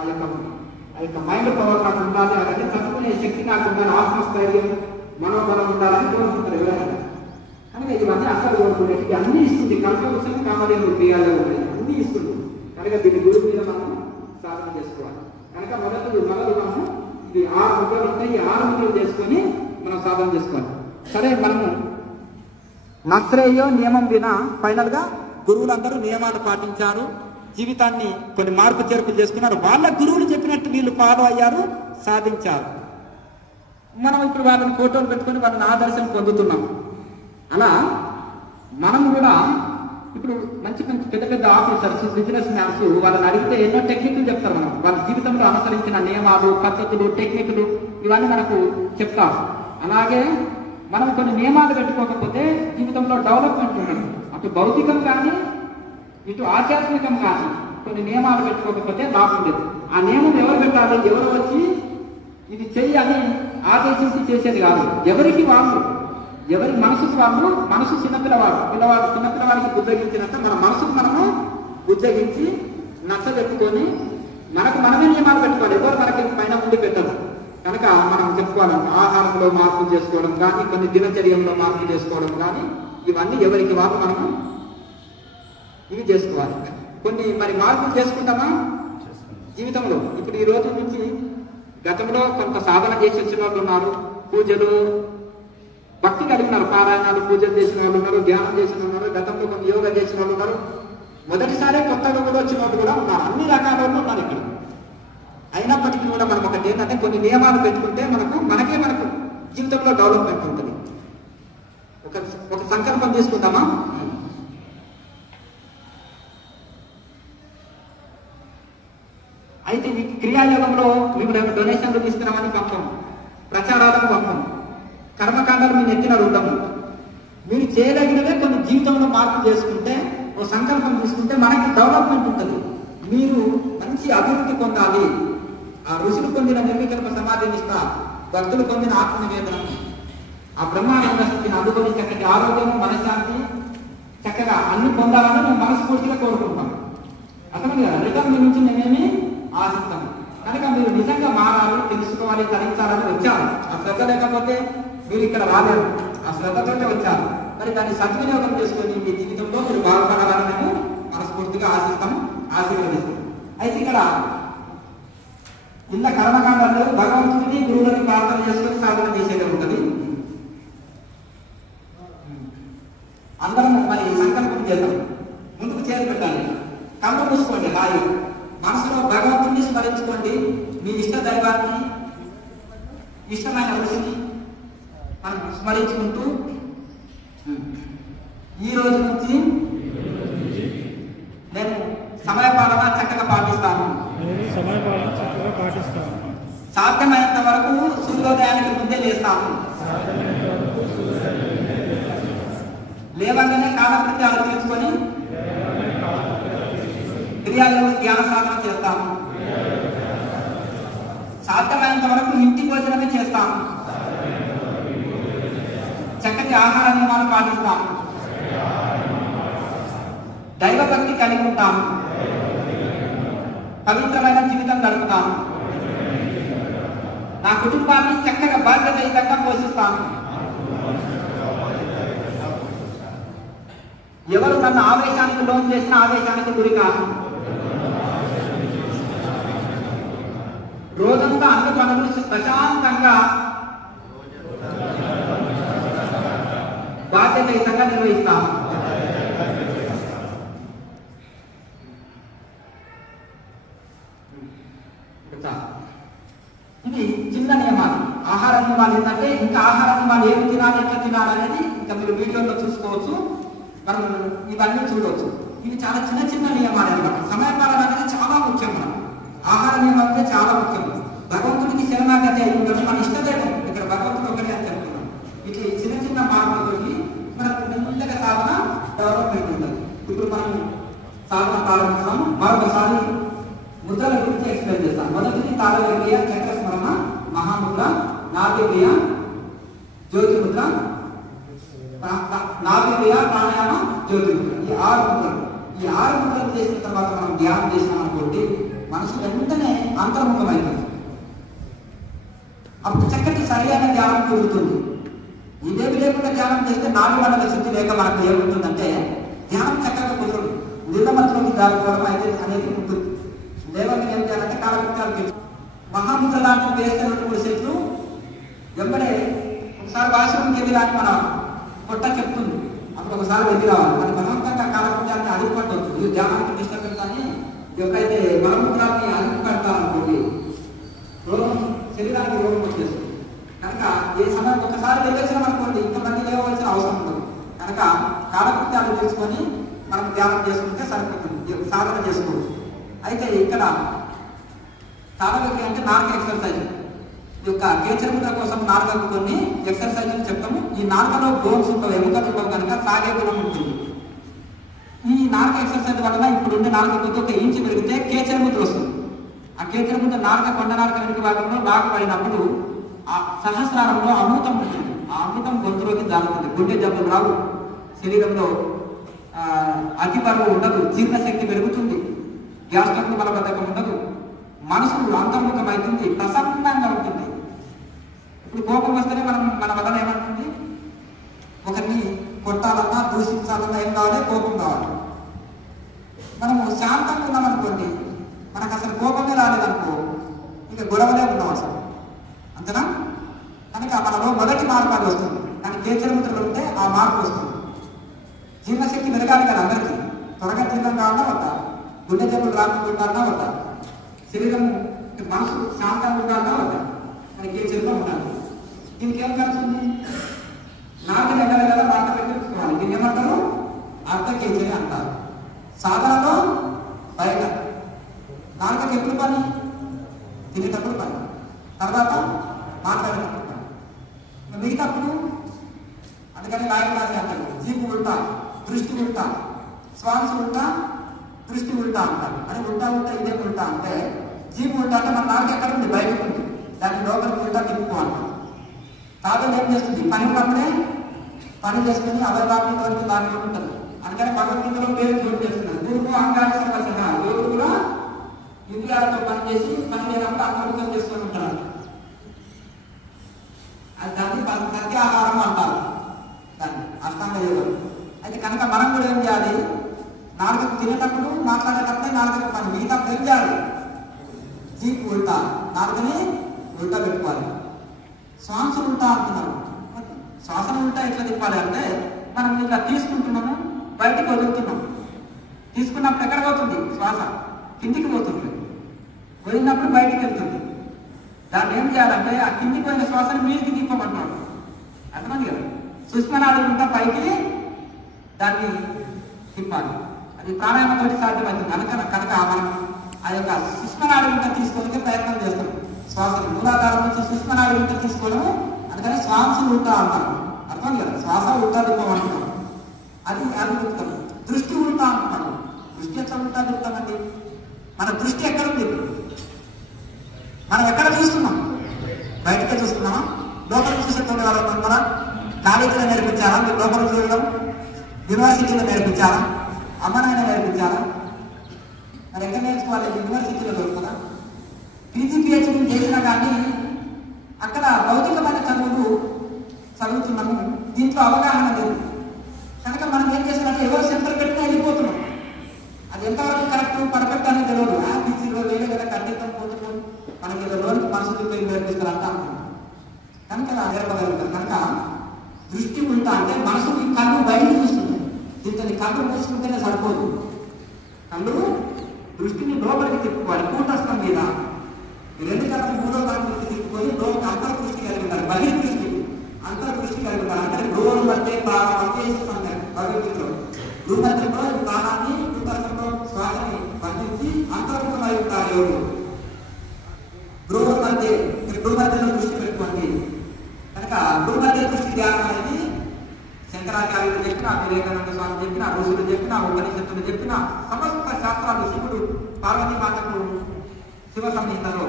యొక్క మైండ్ పవర్ నాకు ఉండాలి, అవన్నీ తట్టుకునే శక్తి నాకు ఉండాలి, ఆత్మస్థైర్యం, మనోబలం ఉండాలని కోరుకుంటారు ఎవరైనా. కనుక ఇవన్నీ అసలు కోరుకునేటివి అన్నీ ఇస్తుంది. కల్పవృక్షం కామధేను క్రియాలు ఉన్నాయి, అన్నీ ఇస్తుంది. కనుక దీని గురువు మీద మనం సాధన చేసుకోవాలి. కనుక మొదలు మనము ఇది 6 ముద్రలు ఉంటాయి, ఈ 6 ముద్రలు చేసుకొని మనం సాధన చేసుకోవాలి. సరే, మనము నశ్రేయో నియమం వినా ఫైనల్గా గురువులందరూ నియమాలు పాటించారు, జీవితాన్ని కొన్ని మార్పు చేర్పులు చేసుకున్నారు. వాళ్ళ గురువులు చెప్పినట్టు వీళ్ళు ఫాలో అయ్యారు, సాధించారు. మనం ఇప్పుడు వాళ్ళని ఫోటోలు పెట్టుకొని వాళ్ళని ఆదర్శం పొందుతున్నాం. అలా మనం కూడా ఇప్పుడు మంచి మంచి పెద్ద పెద్ద ఆఫీసర్స్, బిజినెస్ మ్యాన్స్ వాళ్ళని అడిగితే ఎన్నో టెక్నిక్లు చెప్తారు. మనం వాళ్ళ జీవితంలో అనుసరించిన నియమాలు, పద్ధతులు, టెక్నిక్లు ఇవన్నీ మనకు చెప్తాం. అలాగే మనం కొన్ని నియమాలు పెట్టుకోకపోతే జీవితంలో డెవలప్మెంట్ ఉండదు. అటు భౌతికం కానీ ఇటు ఆధ్యాత్మికం కానీ కొన్ని నియమాలు పెట్టుకోకపోతే లాభం లేదు. ఆ నియమం ఎవరు పెట్టాలి? ఎవరు వచ్చి ఇది చెయ్యి అని ఆదేశించి చేసేది కాదు. ఎవరికి వాళ్ళు, ఎవరి మనసుకు వాళ్ళు. మనసు చిన్నపిల్లవాడికి బుజ్జగించినంత మన మనసుకు మనము బుజ్జగించి నచ్చజెప్పుకొని మనకు మనమే నియమాలు పెట్టుకోవాలి. ఎవరు మనకి పైన ఉండి పెట్టదు. కనుక మనం చెప్పుకోవాలి, ఆహారంలో మార్పులు చేసుకోవడం కానీ, కొన్ని దినచర్యల్లో మార్పులు చేసుకోవడం కానీ, ఇవన్నీ ఎవరికి వాళ్ళు మనము ఇవి చేసుకోవాలి. కొన్ని మరి మార్పులు చేసుకుంటామా జీవితంలో? ఇప్పుడు ఈ రోజు నుంచి గతంలో కొంత సాధన చేసి వచ్చిన వాళ్ళు ఉన్నారు, పూజలు భక్తి కలిగి ఉన్నారు, పారాయణాలు పూజలు చేసిన వాళ్ళు ఉన్నారు, ధ్యానం చేసిన వాళ్ళు ఉన్నారు, గతంలో కొన్ని యోగా చేసిన వాళ్ళు ఉన్నారు, మొదటిసారి కొత్తగా కూడా వచ్చిన వాళ్ళు కూడా ఉన్నారు. అన్ని రకాల వాళ్ళు ఉన్నారు ఇక్కడ. అయినప్పటికీ కూడా మనం ఒకటి ఏంటంటే కొన్ని నియమాలు పెట్టుకుంటే మనకు జీవితంలో డెవలప్మెంట్ ఉంటుంది. ఒక సంకల్పం తీసుకుందామా? అయితే ఈ క్రియాయోగంలో మేము డొనేషన్లు తీసుకున్నామని పంపం, ప్రచారాలకు పంపం, కర్మకాండాలు మీ నెత్తిన ఉండము. మీరు చేయదగినవే కొన్ని జీవితంలో మార్పు చేసుకుంటే, ఒక సంకల్పం తీసుకుంటే మనకి డెవలప్మెంట్ ఉంటుంది. మీరు మంచి అభివృద్ధి పొందాలి. ఆ ఋషులు పొందిన నిర్వికల్ప సమాధినిష్ట, భక్తులు పొందిన ఆత్మనివేదనం, ఆ బ్రహ్మానంద స్థితిని అందుకొని చక్కటి ఆరోగ్యము, మనశ్శాంతి చక్కగా అన్ని పొందాలని మేము మనస్ఫూర్తిగా కోరుకుంటాం. అసలు రిటర్న్ నుంచి మేమేమి ఆశిస్తాము. కనుక మీరు నిజంగా మారాలి, తెలుసుకోవాలి, తరించాలని వచ్చారు. ఆ శ్రద్ధ లేకపోతే మీరు ఇక్కడ రాలేరు. ఆ శ్రద్ధతోనే వచ్చారు. మరి దాన్ని సద్వినియోగం చేసుకొని మీ జీవితంలో మీరు బాగుపడాలని మేము మనస్ఫూర్తిగా ఆశిస్తాము, ఆశీర్వదిస్తాం. అయితే ఇక్కడ ఇంత కర్మకాండాల్లో భగవంతుడిని గురువులను ప్రార్థన చేసుకొని సాధన చేసేది ఉంటుంది. అందరం మరి సంకల్పం చేద్దాం. ముందుకు చేతి పెట్టాలి, కళ్ళు మూసుకోండి, హాయి మనసులో భగవంతుడిని స్మరించుకోండి. మీ ఇష్ట దైవాన్ని, ఇష్టమైన ఋషిని మనం స్మరించుకుంటూ ఈ రోజు నుంచి నేను సమయపాలన చక్కగా పాటిస్తాను. సాధ్యమైనంత వరకు సూర్యోదయానికి ముందే లేస్తాను. లేవగానే కాలకృత్యాలు తీర్చుకొని క్రియాయోగ ధ్యాన సాధన చేస్తాను. సాధ్యమైనంత వరకు ఇంటి భోజనమే చేస్తాను. చక్కటి ఆహార నియమాలు పాటిస్తాను. దైవభక్తి కలిగి ఉంటాను. పవిత్రమైన జీవితం గడుపుతాను. నా కుటుంబాన్ని చక్కగా బాధ్యతయుతంగా పోషిస్తాను. ఎవరు నన్ను ఆవేశానికి లోన్ చేసిన ఆవేశానికి గురి కాను. రోజంతా అన్ని పనులు ప్రశాంతంగా బాధ్యతయుతంగా నిర్వహిస్తాను. ఇది చిన్న నియమాలు. ఆహార నియమాలు ఏంటంటే ఇంకా ఆహార నియమాలు ఏమి తినాలి, ఎట్లా తినాలి అనేది ఇంకా మీరు వీడియోలో చూసుకోవచ్చు, మనం ఇవన్నీ చూడవచ్చు. ఇవి చాలా చిన్న చిన్న నియమాలు అనమాట. సమయపాలన అనేది చాలా ముఖ్యం. మనం ఆహార నియమాలు అంటే చాలా ముఖ్యం. భగవంతుడికి శరణాగతి అయి ఉండడం మన ఇష్టదైవం. ఇక్కడ భగవంతుడు ఒకటే అని చెప్తున్నాం. ఇట్లా చిన్న చిన్న మార్పులతోటి మనకు ముందుగా సాధన డెవలప్మెంట్ ఉంటుంది. ఇప్పుడు మనం సాధన ప్రారంభిస్తాం. మరొకసారి ముద్రల గురించి ఎక్స్ప్లెయిన్ చేస్తాం. మొదటిది తాళవేయ చక్ర స్మరణ మహాముద్ర, నాట్యక్రియ జ్యోతిముద్ర, నాట్యక్రియ ప్రాణాయామ జ్యోతిముద్ర. ఈ 6 ముద్రలు. ఈ 6 ముద్రలు చేసిన తర్వాత మనం ధ్యానం చేసినాం అనుకోండి, మనసు వెంటనే అంతర్ముఖమైంది. అప్పుడు చక్కటి సరైన ధ్యానం కుదురుతుంది. ఇదేమి లేకుండా ధ్యానం చేస్తే నాలుగు మండల శుద్ధి లేక మనకు ఏముంటుందంటే ధ్యానం చక్కగా కుదరదు, నిర్మమతిలోకి జారుకోవడం అయితే అనేది ఉంటుంది. లేవని ఏం చేయాలంటే కాలకృత్యాలు మహాముద్ర లాంటివి వేస్తే 2-3 సెట్లు వెంబడే ఒకసారి వాష్రూమ్కి వెళ్ళి రాని మన పొట్ట చెప్తుంది. అప్పుడు ఒకసారి వెళ్ళి రావాలి. మన బలవంతంగా కాలకృత్యాన్ని అదుపుపట్టవచ్చు. ఈ ధ్యానానికి డిస్టర్బెన్స్ అని ఎప్పుడైతే బలముద్రాన్ని అదుపుపడతారనుకోండి రోగం, శరీరానికి రోగం వచ్చేస్తుంది. కనుక ఏ సమయం ఒకసారి వెళ్ళొచ్చినాం అనుకోండి ఇంతమంది లేవవలసిన అవసరం ఉండదు. కనుక కాలకృత్యాలు తెలుసుకొని మనం ధ్యానం చేసుకుంటే సరిపోతుంది, సాధన చేసుకోవచ్చు. అయితే ఇక్కడ తాళవేయ అంటే నాలుగు ఎక్సర్సైజ్. ఈ యొక్క కేచరముద్ర కోసం నాలుగకు కొన్ని ఎక్సర్సైజ్లు చెప్తాము. ఈ నాలుగలో బోన్స్ ఉండవు, ఎముకలు ఉండవు కనుక సాగే గుణం ఉంటుంది. ఈ నాలుగు ఎక్సర్సైజ్ వల్ల ఇప్పుడు ఉండే నాలుగు కొద్ది ఒక ఇంచు పెరిగితే కేచరముద్ర వస్తుంది. ఆ కేచరముద్ర నాలుగ కొండ నాలుగ వెనుక భాగంలో లాగు పడినప్పుడు ఆ సహస్రారంలో అమృతం ఉంటుంది. ఆ అమృతం గొంతులోకి జారుతుంది. గుండె జబ్బులు రావు, శరీరంలో అతి బరువు ఉండదు, జీర్ణశక్తి పెరుగుతుంది, గ్యాస్ట్రిక్ బలబద్ధకం ఉండదు, మనసు అంతర్ముఖం అవుతుంది, ప్రసన్నంగా ఉంటుంది. ఇప్పుడు కోపం వస్తేనే మన వలన ఏమంటుంది, ఒకరిని కొట్టాలన్నా దూషించాలన్నా ఏం కావాలి, కోపం కావాలి. మనము శాంతంగా ఉన్నామనుకోండి, మనకు అసలు కోపమే రాలేదనుకో, ఇంకా గొడవలే ఉన్నాం అసలు, అంతేనా? కనుక మనలో మొదటి మార్పు అది వస్తుంది. కానీ కేచరముద్రలో ఉంటే ఆ మార్పు వస్తుంది. జీర్ణశక్తి పెరగాలి కదా అందరికీ, త్వరగా జీర్ణం కావాలన్నా వద్దా, గుండె జబ్బులు రాకుండా ఉండాలన్నా వద్దా, శరీరం మనసు శాంతంగా ఉండాలన్నా వద్దా, మనకి ఏ చెరువు ఉండాలి. దీనికి ఏం ఖర్చు ఉంది? నాలుగు నెలల కదా మాట పెట్టుకోవాలి. దీన్ని ఏమంటారు? అర్ధ కేజీ అంటారు. సాధారణలో బయట నాలుగకి ఎప్పుడు పని, తినేటప్పుడు పని, తర్వాత మాట్లాడేటప్పుడు పని, మిగతాప్పుడు అందుకని లాగి రాసి అంటారు. జీపు ఉల్టా, దృష్టి ఉల్టా, శ్వాస ఉల్టా, దృష్టి ఉల్టా అంటారు. అని ఉల్టా ఉల్టా ఇదే ఉల్టా అంటే జీపు ఉల్టా అంటే మన నాలుగు ఎక్కడ ఉంది, బయటకు ఉంది, దాన్ని లోపలికి ఉల్టా తిప్పుకోవాలి. తాతలు ఏం చేస్తుంది, పని ఉన్నప్పుడే పని చేసుకుని అవైలాభం వరకు దానిలో ఉంటుంది. అందుకని భగవద్గీతలో పేరు చోటు చేస్తున్నారు. గురువు అంగాన్ని సమస్య, గురువు కూడా ఇంద్రియాలతో పనిచేసి పని లేనప్పుడు అంతర్ముఖం చేసుకొని ఉంటారు. అది దాన్ని ప్రత్యాహారం అంటారు, దాన్ని అష్టాంగ యోగం. అయితే కనుక మనం కూడా ఏం చేయాలి, నాలుగు తినేటప్పుడు మాట్లాడేటప్పుడే నాలుగు పని, మిగతా ఏం చేయాలి, జీప్ ఉల్టా, నాలుగుని ఉల్టా పెట్టుకోవాలి. శ్వాస ఉల్టా అంటున్నారు. శ్వాసను ఉల్టా ఎట్లా తిప్పాలి అంటే, మనం ఇట్లా తీసుకుంటున్నాము, బయటికి వదులుతున్నాం. తీసుకున్నప్పుడు ఎక్కడ పోతుంది శ్వాస, కిందికి పోతుంది, వదిలినప్పుడు బయటికి వెళ్తుంది. దాన్ని ఏం చేయాలంటే ఆ కిందికి పోయిన శ్వాసను మీదికి తిప్పమంటున్నాడు. అర్థమైంది కదా? సుష్మనాడు ఉంటా పైకి దాన్ని తిప్పాలి. అది ప్రాణాయామంతో సాధ్యమవుతుంది. కనుక మనం ఆ యొక్క సుష్మనాడు ఉంట తీసుకోవడానికి ప్రయత్నం చేస్తాం. శ్వాసను మూలాధారం నుంచి సుష్మనాడు ఉంట తీసుకోవడము, అందుకని శ్వాస ఉల్టా అంటారు. అర్థం కదా? శ్వాస ఉల్టా తిప్పమంటున్నాం, అది తిప్పుతాం. దృష్టి ఉల్టా అంటున్నాడు. దృష్టి ఎట్లా ఉల్టా తిప్పుతామండి? మన దృష్టి ఎక్కడుంది? మనం ఎక్కడ చూస్తున్నాం? బయటకే చూస్తున్నామా? లోపల చూసేటువంటి వాళ్ళు మన కాలేజీలో నేర్పించారా? మీరు లోపల చూడడం యూనివర్సిటీలో నేర్పించారా? అమ్మనాయన నేర్పించారా? మరి ఎక్కడ నేర్చుకోవాలి? యూనివర్సిటీలో దొరుకుతుందా? పీజీ పిహెచ్డీ చేసినా కానీ అక్కడ భౌతికమైన చదువులు చదువుతున్నాము, దీంట్లో అవగాహన లేదు. కనుక మనం ఏం చేసినట్టు ఎవరు సెంటర్ పెట్టినా వెళ్ళిపోతున్నాం. అది ఎంతవరకు కరెక్ట్ పర్ఫెక్ట్ అనేది తెలియదు. పీజీలో వేరే కదా ఖండితం పోతున్నాం, మనకి లోనికి మనసు తిప్పి నేర్పిస్తారంట అనుకున్నాం. కనుక నేర్పగలుగుతారు. కనుక దృష్టి ఉల్టా అంటే మనసుకి కళ్ళు బయటకు చూస్తుంది. దీంతో కళ్ళు మూసుకుంటేనే సరిపోదు, కళ్ళు దృష్టిని లోపలికి తిప్పుకోవాలి. కూటస్థం మీద ఈ రెండు కళ్ళు మూడో దానికి తిప్పుకొని లోపల అంతర్దృష్టి కలిగి ఉంటారు. బహిర్దృష్టి అంతర్దృష్టి కలిగి ఉంటారు. అంటే గృహం బట్టే ప్రాణం అంటే భగవద్గీతలో గృహంలో ప్రాణాన్ని కూటస్థంలో శ్వాసని బంధించి అంతర్ముఖమై ఉంటారు ఎవరు. గృహమధ్య గృహమధ్యలో దృష్టి పెట్టుకోండి. కనుక గృహమధ్య దృష్టి ధ్యానం అనేది శంకరాచార్యులు చెప్పిన, వివేకానంద స్వామి చెప్పిన, ఋషులు చెప్పిన, ఉపనిషత్తులు చెప్పిన సమస్త శాస్త్రాలు, శివుడు పార్వతీ మాతకు శివ సంహితలో,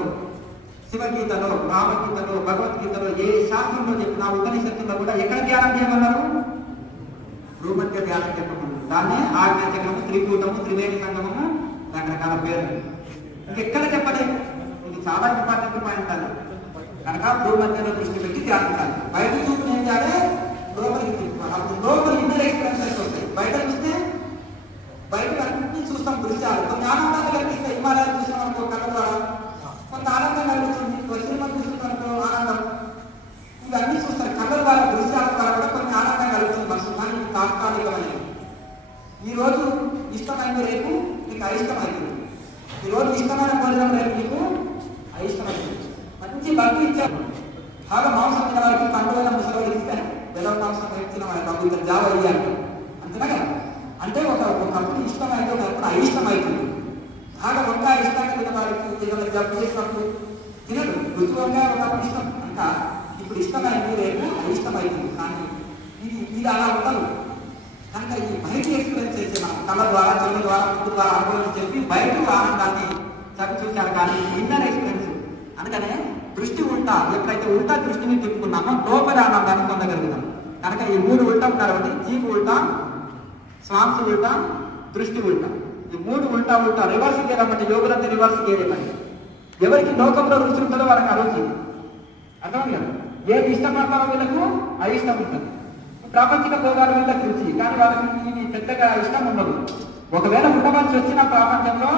శివగీతలో, రామగీతలో, భగవద్గీతలో ఏ శాస్త్రంలో చెప్పినా, ఉపనిషత్తుల్లో కూడా ఎక్కడ ధ్యానం చేయమన్నారు? గృహమధ్య ధ్యానం చెప్పమన్నారు. దాన్నే ఆజ్ఞాచక్రము, త్రికూటము, త్రివేణి సంగమము, రకరకాల పేర్లు. ఇంకెక్కడ చెప్పలేదు. ఇది చాలా ఇంపార్టెంట్ పాయింట్ అది. కనుక భూమధ్యలో దృష్టి పెట్టి ధ్యానించాలి. బయట చూపుని ఏం చేయాలి? లోపలికి తీసుకోవాలి. అప్పుడు లోపల ఇన్నర్ ఎక్స్పీరియన్సెస్ వస్తాయి. బయట చూస్తే బయట అన్నింటినీ చూస్తాం, దృశ్యాలు. కొన్ని ఆనందాలు కనిపిస్తాయి. హిమాలయాలు చూస్తాం అనుకో కళ్ళ ద్వారా, కొంత ఆనందం కనిపిస్తుంది. సినిమా చూస్తున్నట్టు ఆనందం, ఇవన్నీ చూస్తారు. కళ్ళ ద్వారా దృశ్యాల ద్వారా కూడా కొన్ని ఆనందం కలుగుతుంది మనసు. కానీ తాత్కాలికమైనది. ఈరోజు ఇష్టమైంది రేపు నీకు అయిష్టమైంది. ఈరోజు ఇష్టమైన భోజనం రేపు నీకు అయిష్టమైంది. మంచి భక్తి ఇచ్చారు. బాగా మాంసం తిన వారికి పండుగ ముసలి ఇస్తే బెల్లం మాంసం ఇచ్చిన వారికి అప్పుడు జావ అయ్యారు. అంతేనా కదా? అంటే ఒకప్పుడు ఇష్టమైతే ఒకప్పుడు అయిష్టమైతుంది. బాగా వంకాయ ఇష్టంగా తిన వారికి ఏదైనా జబ్బు చేసినప్పుడు తినడు. రుచివంగా ఒకప్పుడు ఇష్టం అంట, ఇప్పుడు ఇష్టమైంది రేపు అయిష్టమైంది. కానీ ఇది అలా ఉండదు కనుక ఈ బయట ఎక్స్పీరియన్స్ చేసే మనం కళ్ళ ద్వారా, చెవుల ద్వారా, ముక్కు ద్వారా అనుభవం చెప్పి బయట ఆనందాన్ని చవి చూశారు. కానీ ఇంటర్ ఎక్స్పీరియన్స్ అందుకనే దృష్టి ఉల్టా, ఎప్పుడైతే ఉల్టా దృష్టిని తిప్పుకున్నామో లోపల ఆనందాన్ని పొందగలుగుతాం. కనుక ఈ 3 ఉల్టా ఉంటారు కాబట్టి జీపు ఉల్టా, శ్వాస ఉల్టా, దృష్టి ఉల్టా. ఈ 3 ఉల్టా రివర్స్ చేయమంటే యోగులంతా రివర్స్ చేయలేమండి. ఎవరికి లోకంలో రుచి ఉంటుందో వాళ్ళకి ఆ రుచి అర్థం కదా. ఏది ఇష్టపడతారో వీళ్ళకు అయిష్టం ఉంటుంది. ప్రాపంచిక భోగాలు వీళ్ళకి రుచి, కానీ వాళ్ళకి ఇది పెద్దగా ఇష్టం ఉండదు. ఒకవేళ ఉండవలసి వచ్చిన ప్రపంచంలో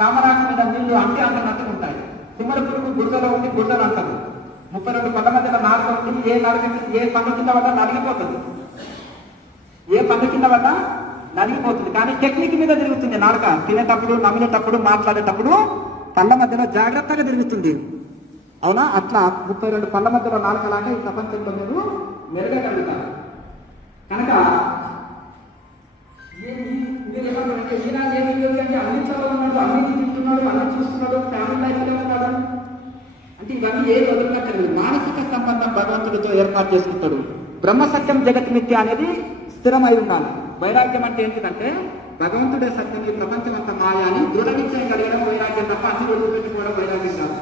తామరాకు మీద నీళ్లు అంటే అంతనట్టుగా ఉంటాయి. తుమ్మల పురుగు గుడ్డలో ఉండి గుడ్డలు అంటారు. 32 పళ్ళ మధ్యలో నాలుగు ఉంటుంది. ఏ పండు కింద వల్ల నలిగిపోతుంది, ఏ పండు కింద వల్ల నలిగిపోతుంది. కానీ టెక్నిక్ మీద తిరుగుతుంది నాలుక. తినేటప్పుడు, నమిలేటప్పుడు, మాట్లాడేటప్పుడు పళ్ళ మధ్యలో జాగ్రత్తగా తిరుగుతుంది. అవునా? అట్లా 32 పళ్ళ మధ్యలో నాలుకలాగా ఈ ప్రపంచంలో మీరు మెరగగలుగుతారు. కనుక మీరు ఏమంటారంటే ఈయన ఏమి అంటే అన్నింటిలో ఉన్నాడు, అన్నింటి తింటున్నాడు, అన్ని చూస్తున్నాడు, ఫ్యామిలీ లైఫ్లో ఉన్నాడు అంటే ఇవన్నీ ఏది వదిలిపెట్టలేదు. మానసిక సంబంధం భగవంతుడితో ఏర్పాటు చేసుకుంటాడు. బ్రహ్మసత్యం జగత్ మిథ్య అనేది స్థిరమై ఉండాలి. వైరాగ్యం అంటే ఏంటిదంటే భగవంతుడే సత్యం, ఈ ప్రపంచం అంతా మాయ అని దృఢ నిశ్చయం కలిగడం వైరాగ్యం తప్ప అన్ని వదిలిపెట్టుకోవడం వైరాగ్యం కాదు.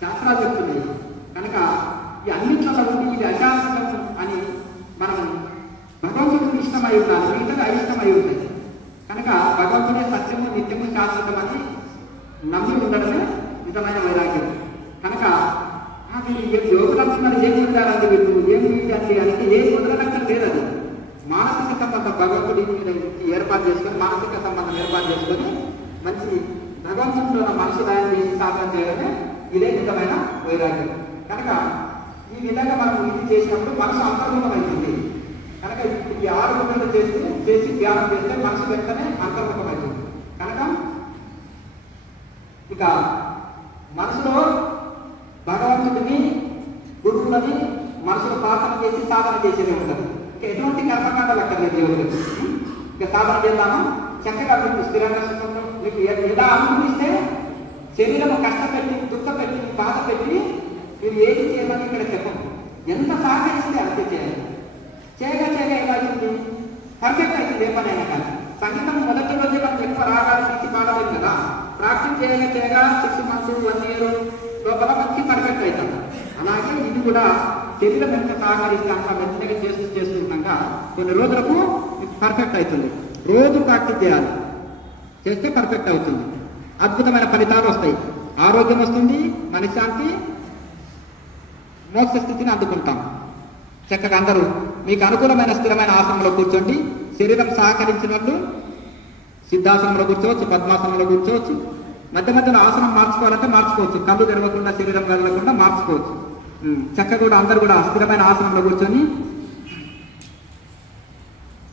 శాస్త్రాలు చెప్తున్నాయి. కనుక ఈ అన్నింటిలో ఉండి ఇది అశాశ్వతం అని మనం భగవంతుడికి ఇష్టమై ఉండాలి, మిగతా అయిష్టమై ఉంటుంది. కనుక భగవంతుడే సత్యము, నిత్యము, శాశ్వతం అని నమ్మి ఉండడమే నిజమైన వైరాగ్యం. కనుక యోగులు అంటున్నారు ఏం ఉండాలంటే వీళ్ళు ఏమి అంటే ఏం వదలనక్కర్ లేదు. అది మానసిక సంబంధం భగవంతుడి ఏర్పాటు చేసుకొని, మానసిక సంబంధం ఏర్పాటు చేసుకొని మంచి భగవంతుడిలో మనసు దాన్ని చేసి సాధన చేయడమే ఇదే నిజమైన వైరాగ్యం. కనుక ఈ విధంగా మనం ఇది చేసినప్పుడు మనసు అంతర్ముఖం అవుతుంది. కనుక ఈ 6 గంటలు చేసి ధ్యానం చేస్తే మనసు వెంటనే అంతర్ముఖం అవుతుంది. కనుక ఇక మనసులో భగవంతుడిని, గురువులని మనసులో ప్రార్థన చేసి సాధన చేసేది ఉంటుంది. ఇక ఎటువంటి కర్మకాండాలు అక్కర్లేదు దేవుడికి. ఇక సాధన చేద్దాము చక్కగా మీకు స్థిరంగా సుఖంలో మీకు ఎలా అనుభవిస్తే శరీరం కష్టపెట్టి, దుఃఖపెట్టి, బాధ పెట్టి మీరు ఏది చేయాలని ఇక్కడ చెప్పండి. ఎంత సహకరిస్తే అంతే చేయాలి. చేయగా ఏమవుతుంది? పర్ఫెక్ట్ అవుతుంది. ఏ పనైనా కానీ సంగీతం మొదటి రోజే మనకు ఎక్కువ రాగాలు తీసి పాడలేదు కదా. ప్రాక్టీస్ చేయగా 6 months 1 year లోపల మంచి పర్ఫెక్ట్ అవుతాం. అలాగే ఇది కూడా శరీరం ఎంత సహకరిస్తే అంత మెత్తగా చేస్తున్నాక కొన్ని రోజులకు పర్ఫెక్ట్ అవుతుంది. రోజు ప్రాక్టీస్ చేయాలి, చేస్తే పర్ఫెక్ట్ అవుతుంది. అద్భుతమైన ఫలితాలు వస్తాయి. ఆరోగ్యం వస్తుంది, మనశ్శాంతి, మోక్ష స్థితిని అందుకుంటాం. చక్కగా అందరూ మీకు అనుకూలమైన స్థిరమైన ఆసనంలో కూర్చోండి. శరీరం సహకరించిన వాళ్ళు సిద్ధాసనంలో కూర్చోవచ్చు, పద్మాసనంలో కూర్చోవచ్చు. మధ్య మధ్యలో ఆసనం మార్చుకోవాలంటే మార్చుకోవచ్చు. కళ్ళు తెరవకుండా, శరీరం కదలకుండా మార్చుకోవచ్చు. చక్కగా కూడా అందరూ కూడా స్థిరమైన ఆసనంలో కూర్చొని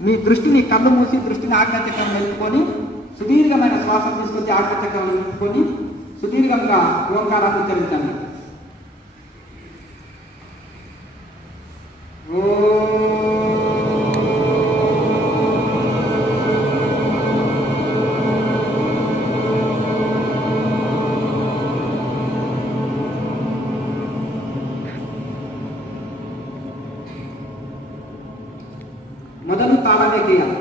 మీ దృష్టిని కళ్ళు మూసి దృష్టిని ఆజ్ఞాచక్రం నిలుపుకొని సుదీర్ఘమైన శ్వాస తీసుకొచ్చి ఆజ్ఞాచక్రం నిలుపుకొని సుదీర్ఘంగా ఓంకారాన్ని ఉచ్చరించండి. మొదలు తాళమే చేయాలి.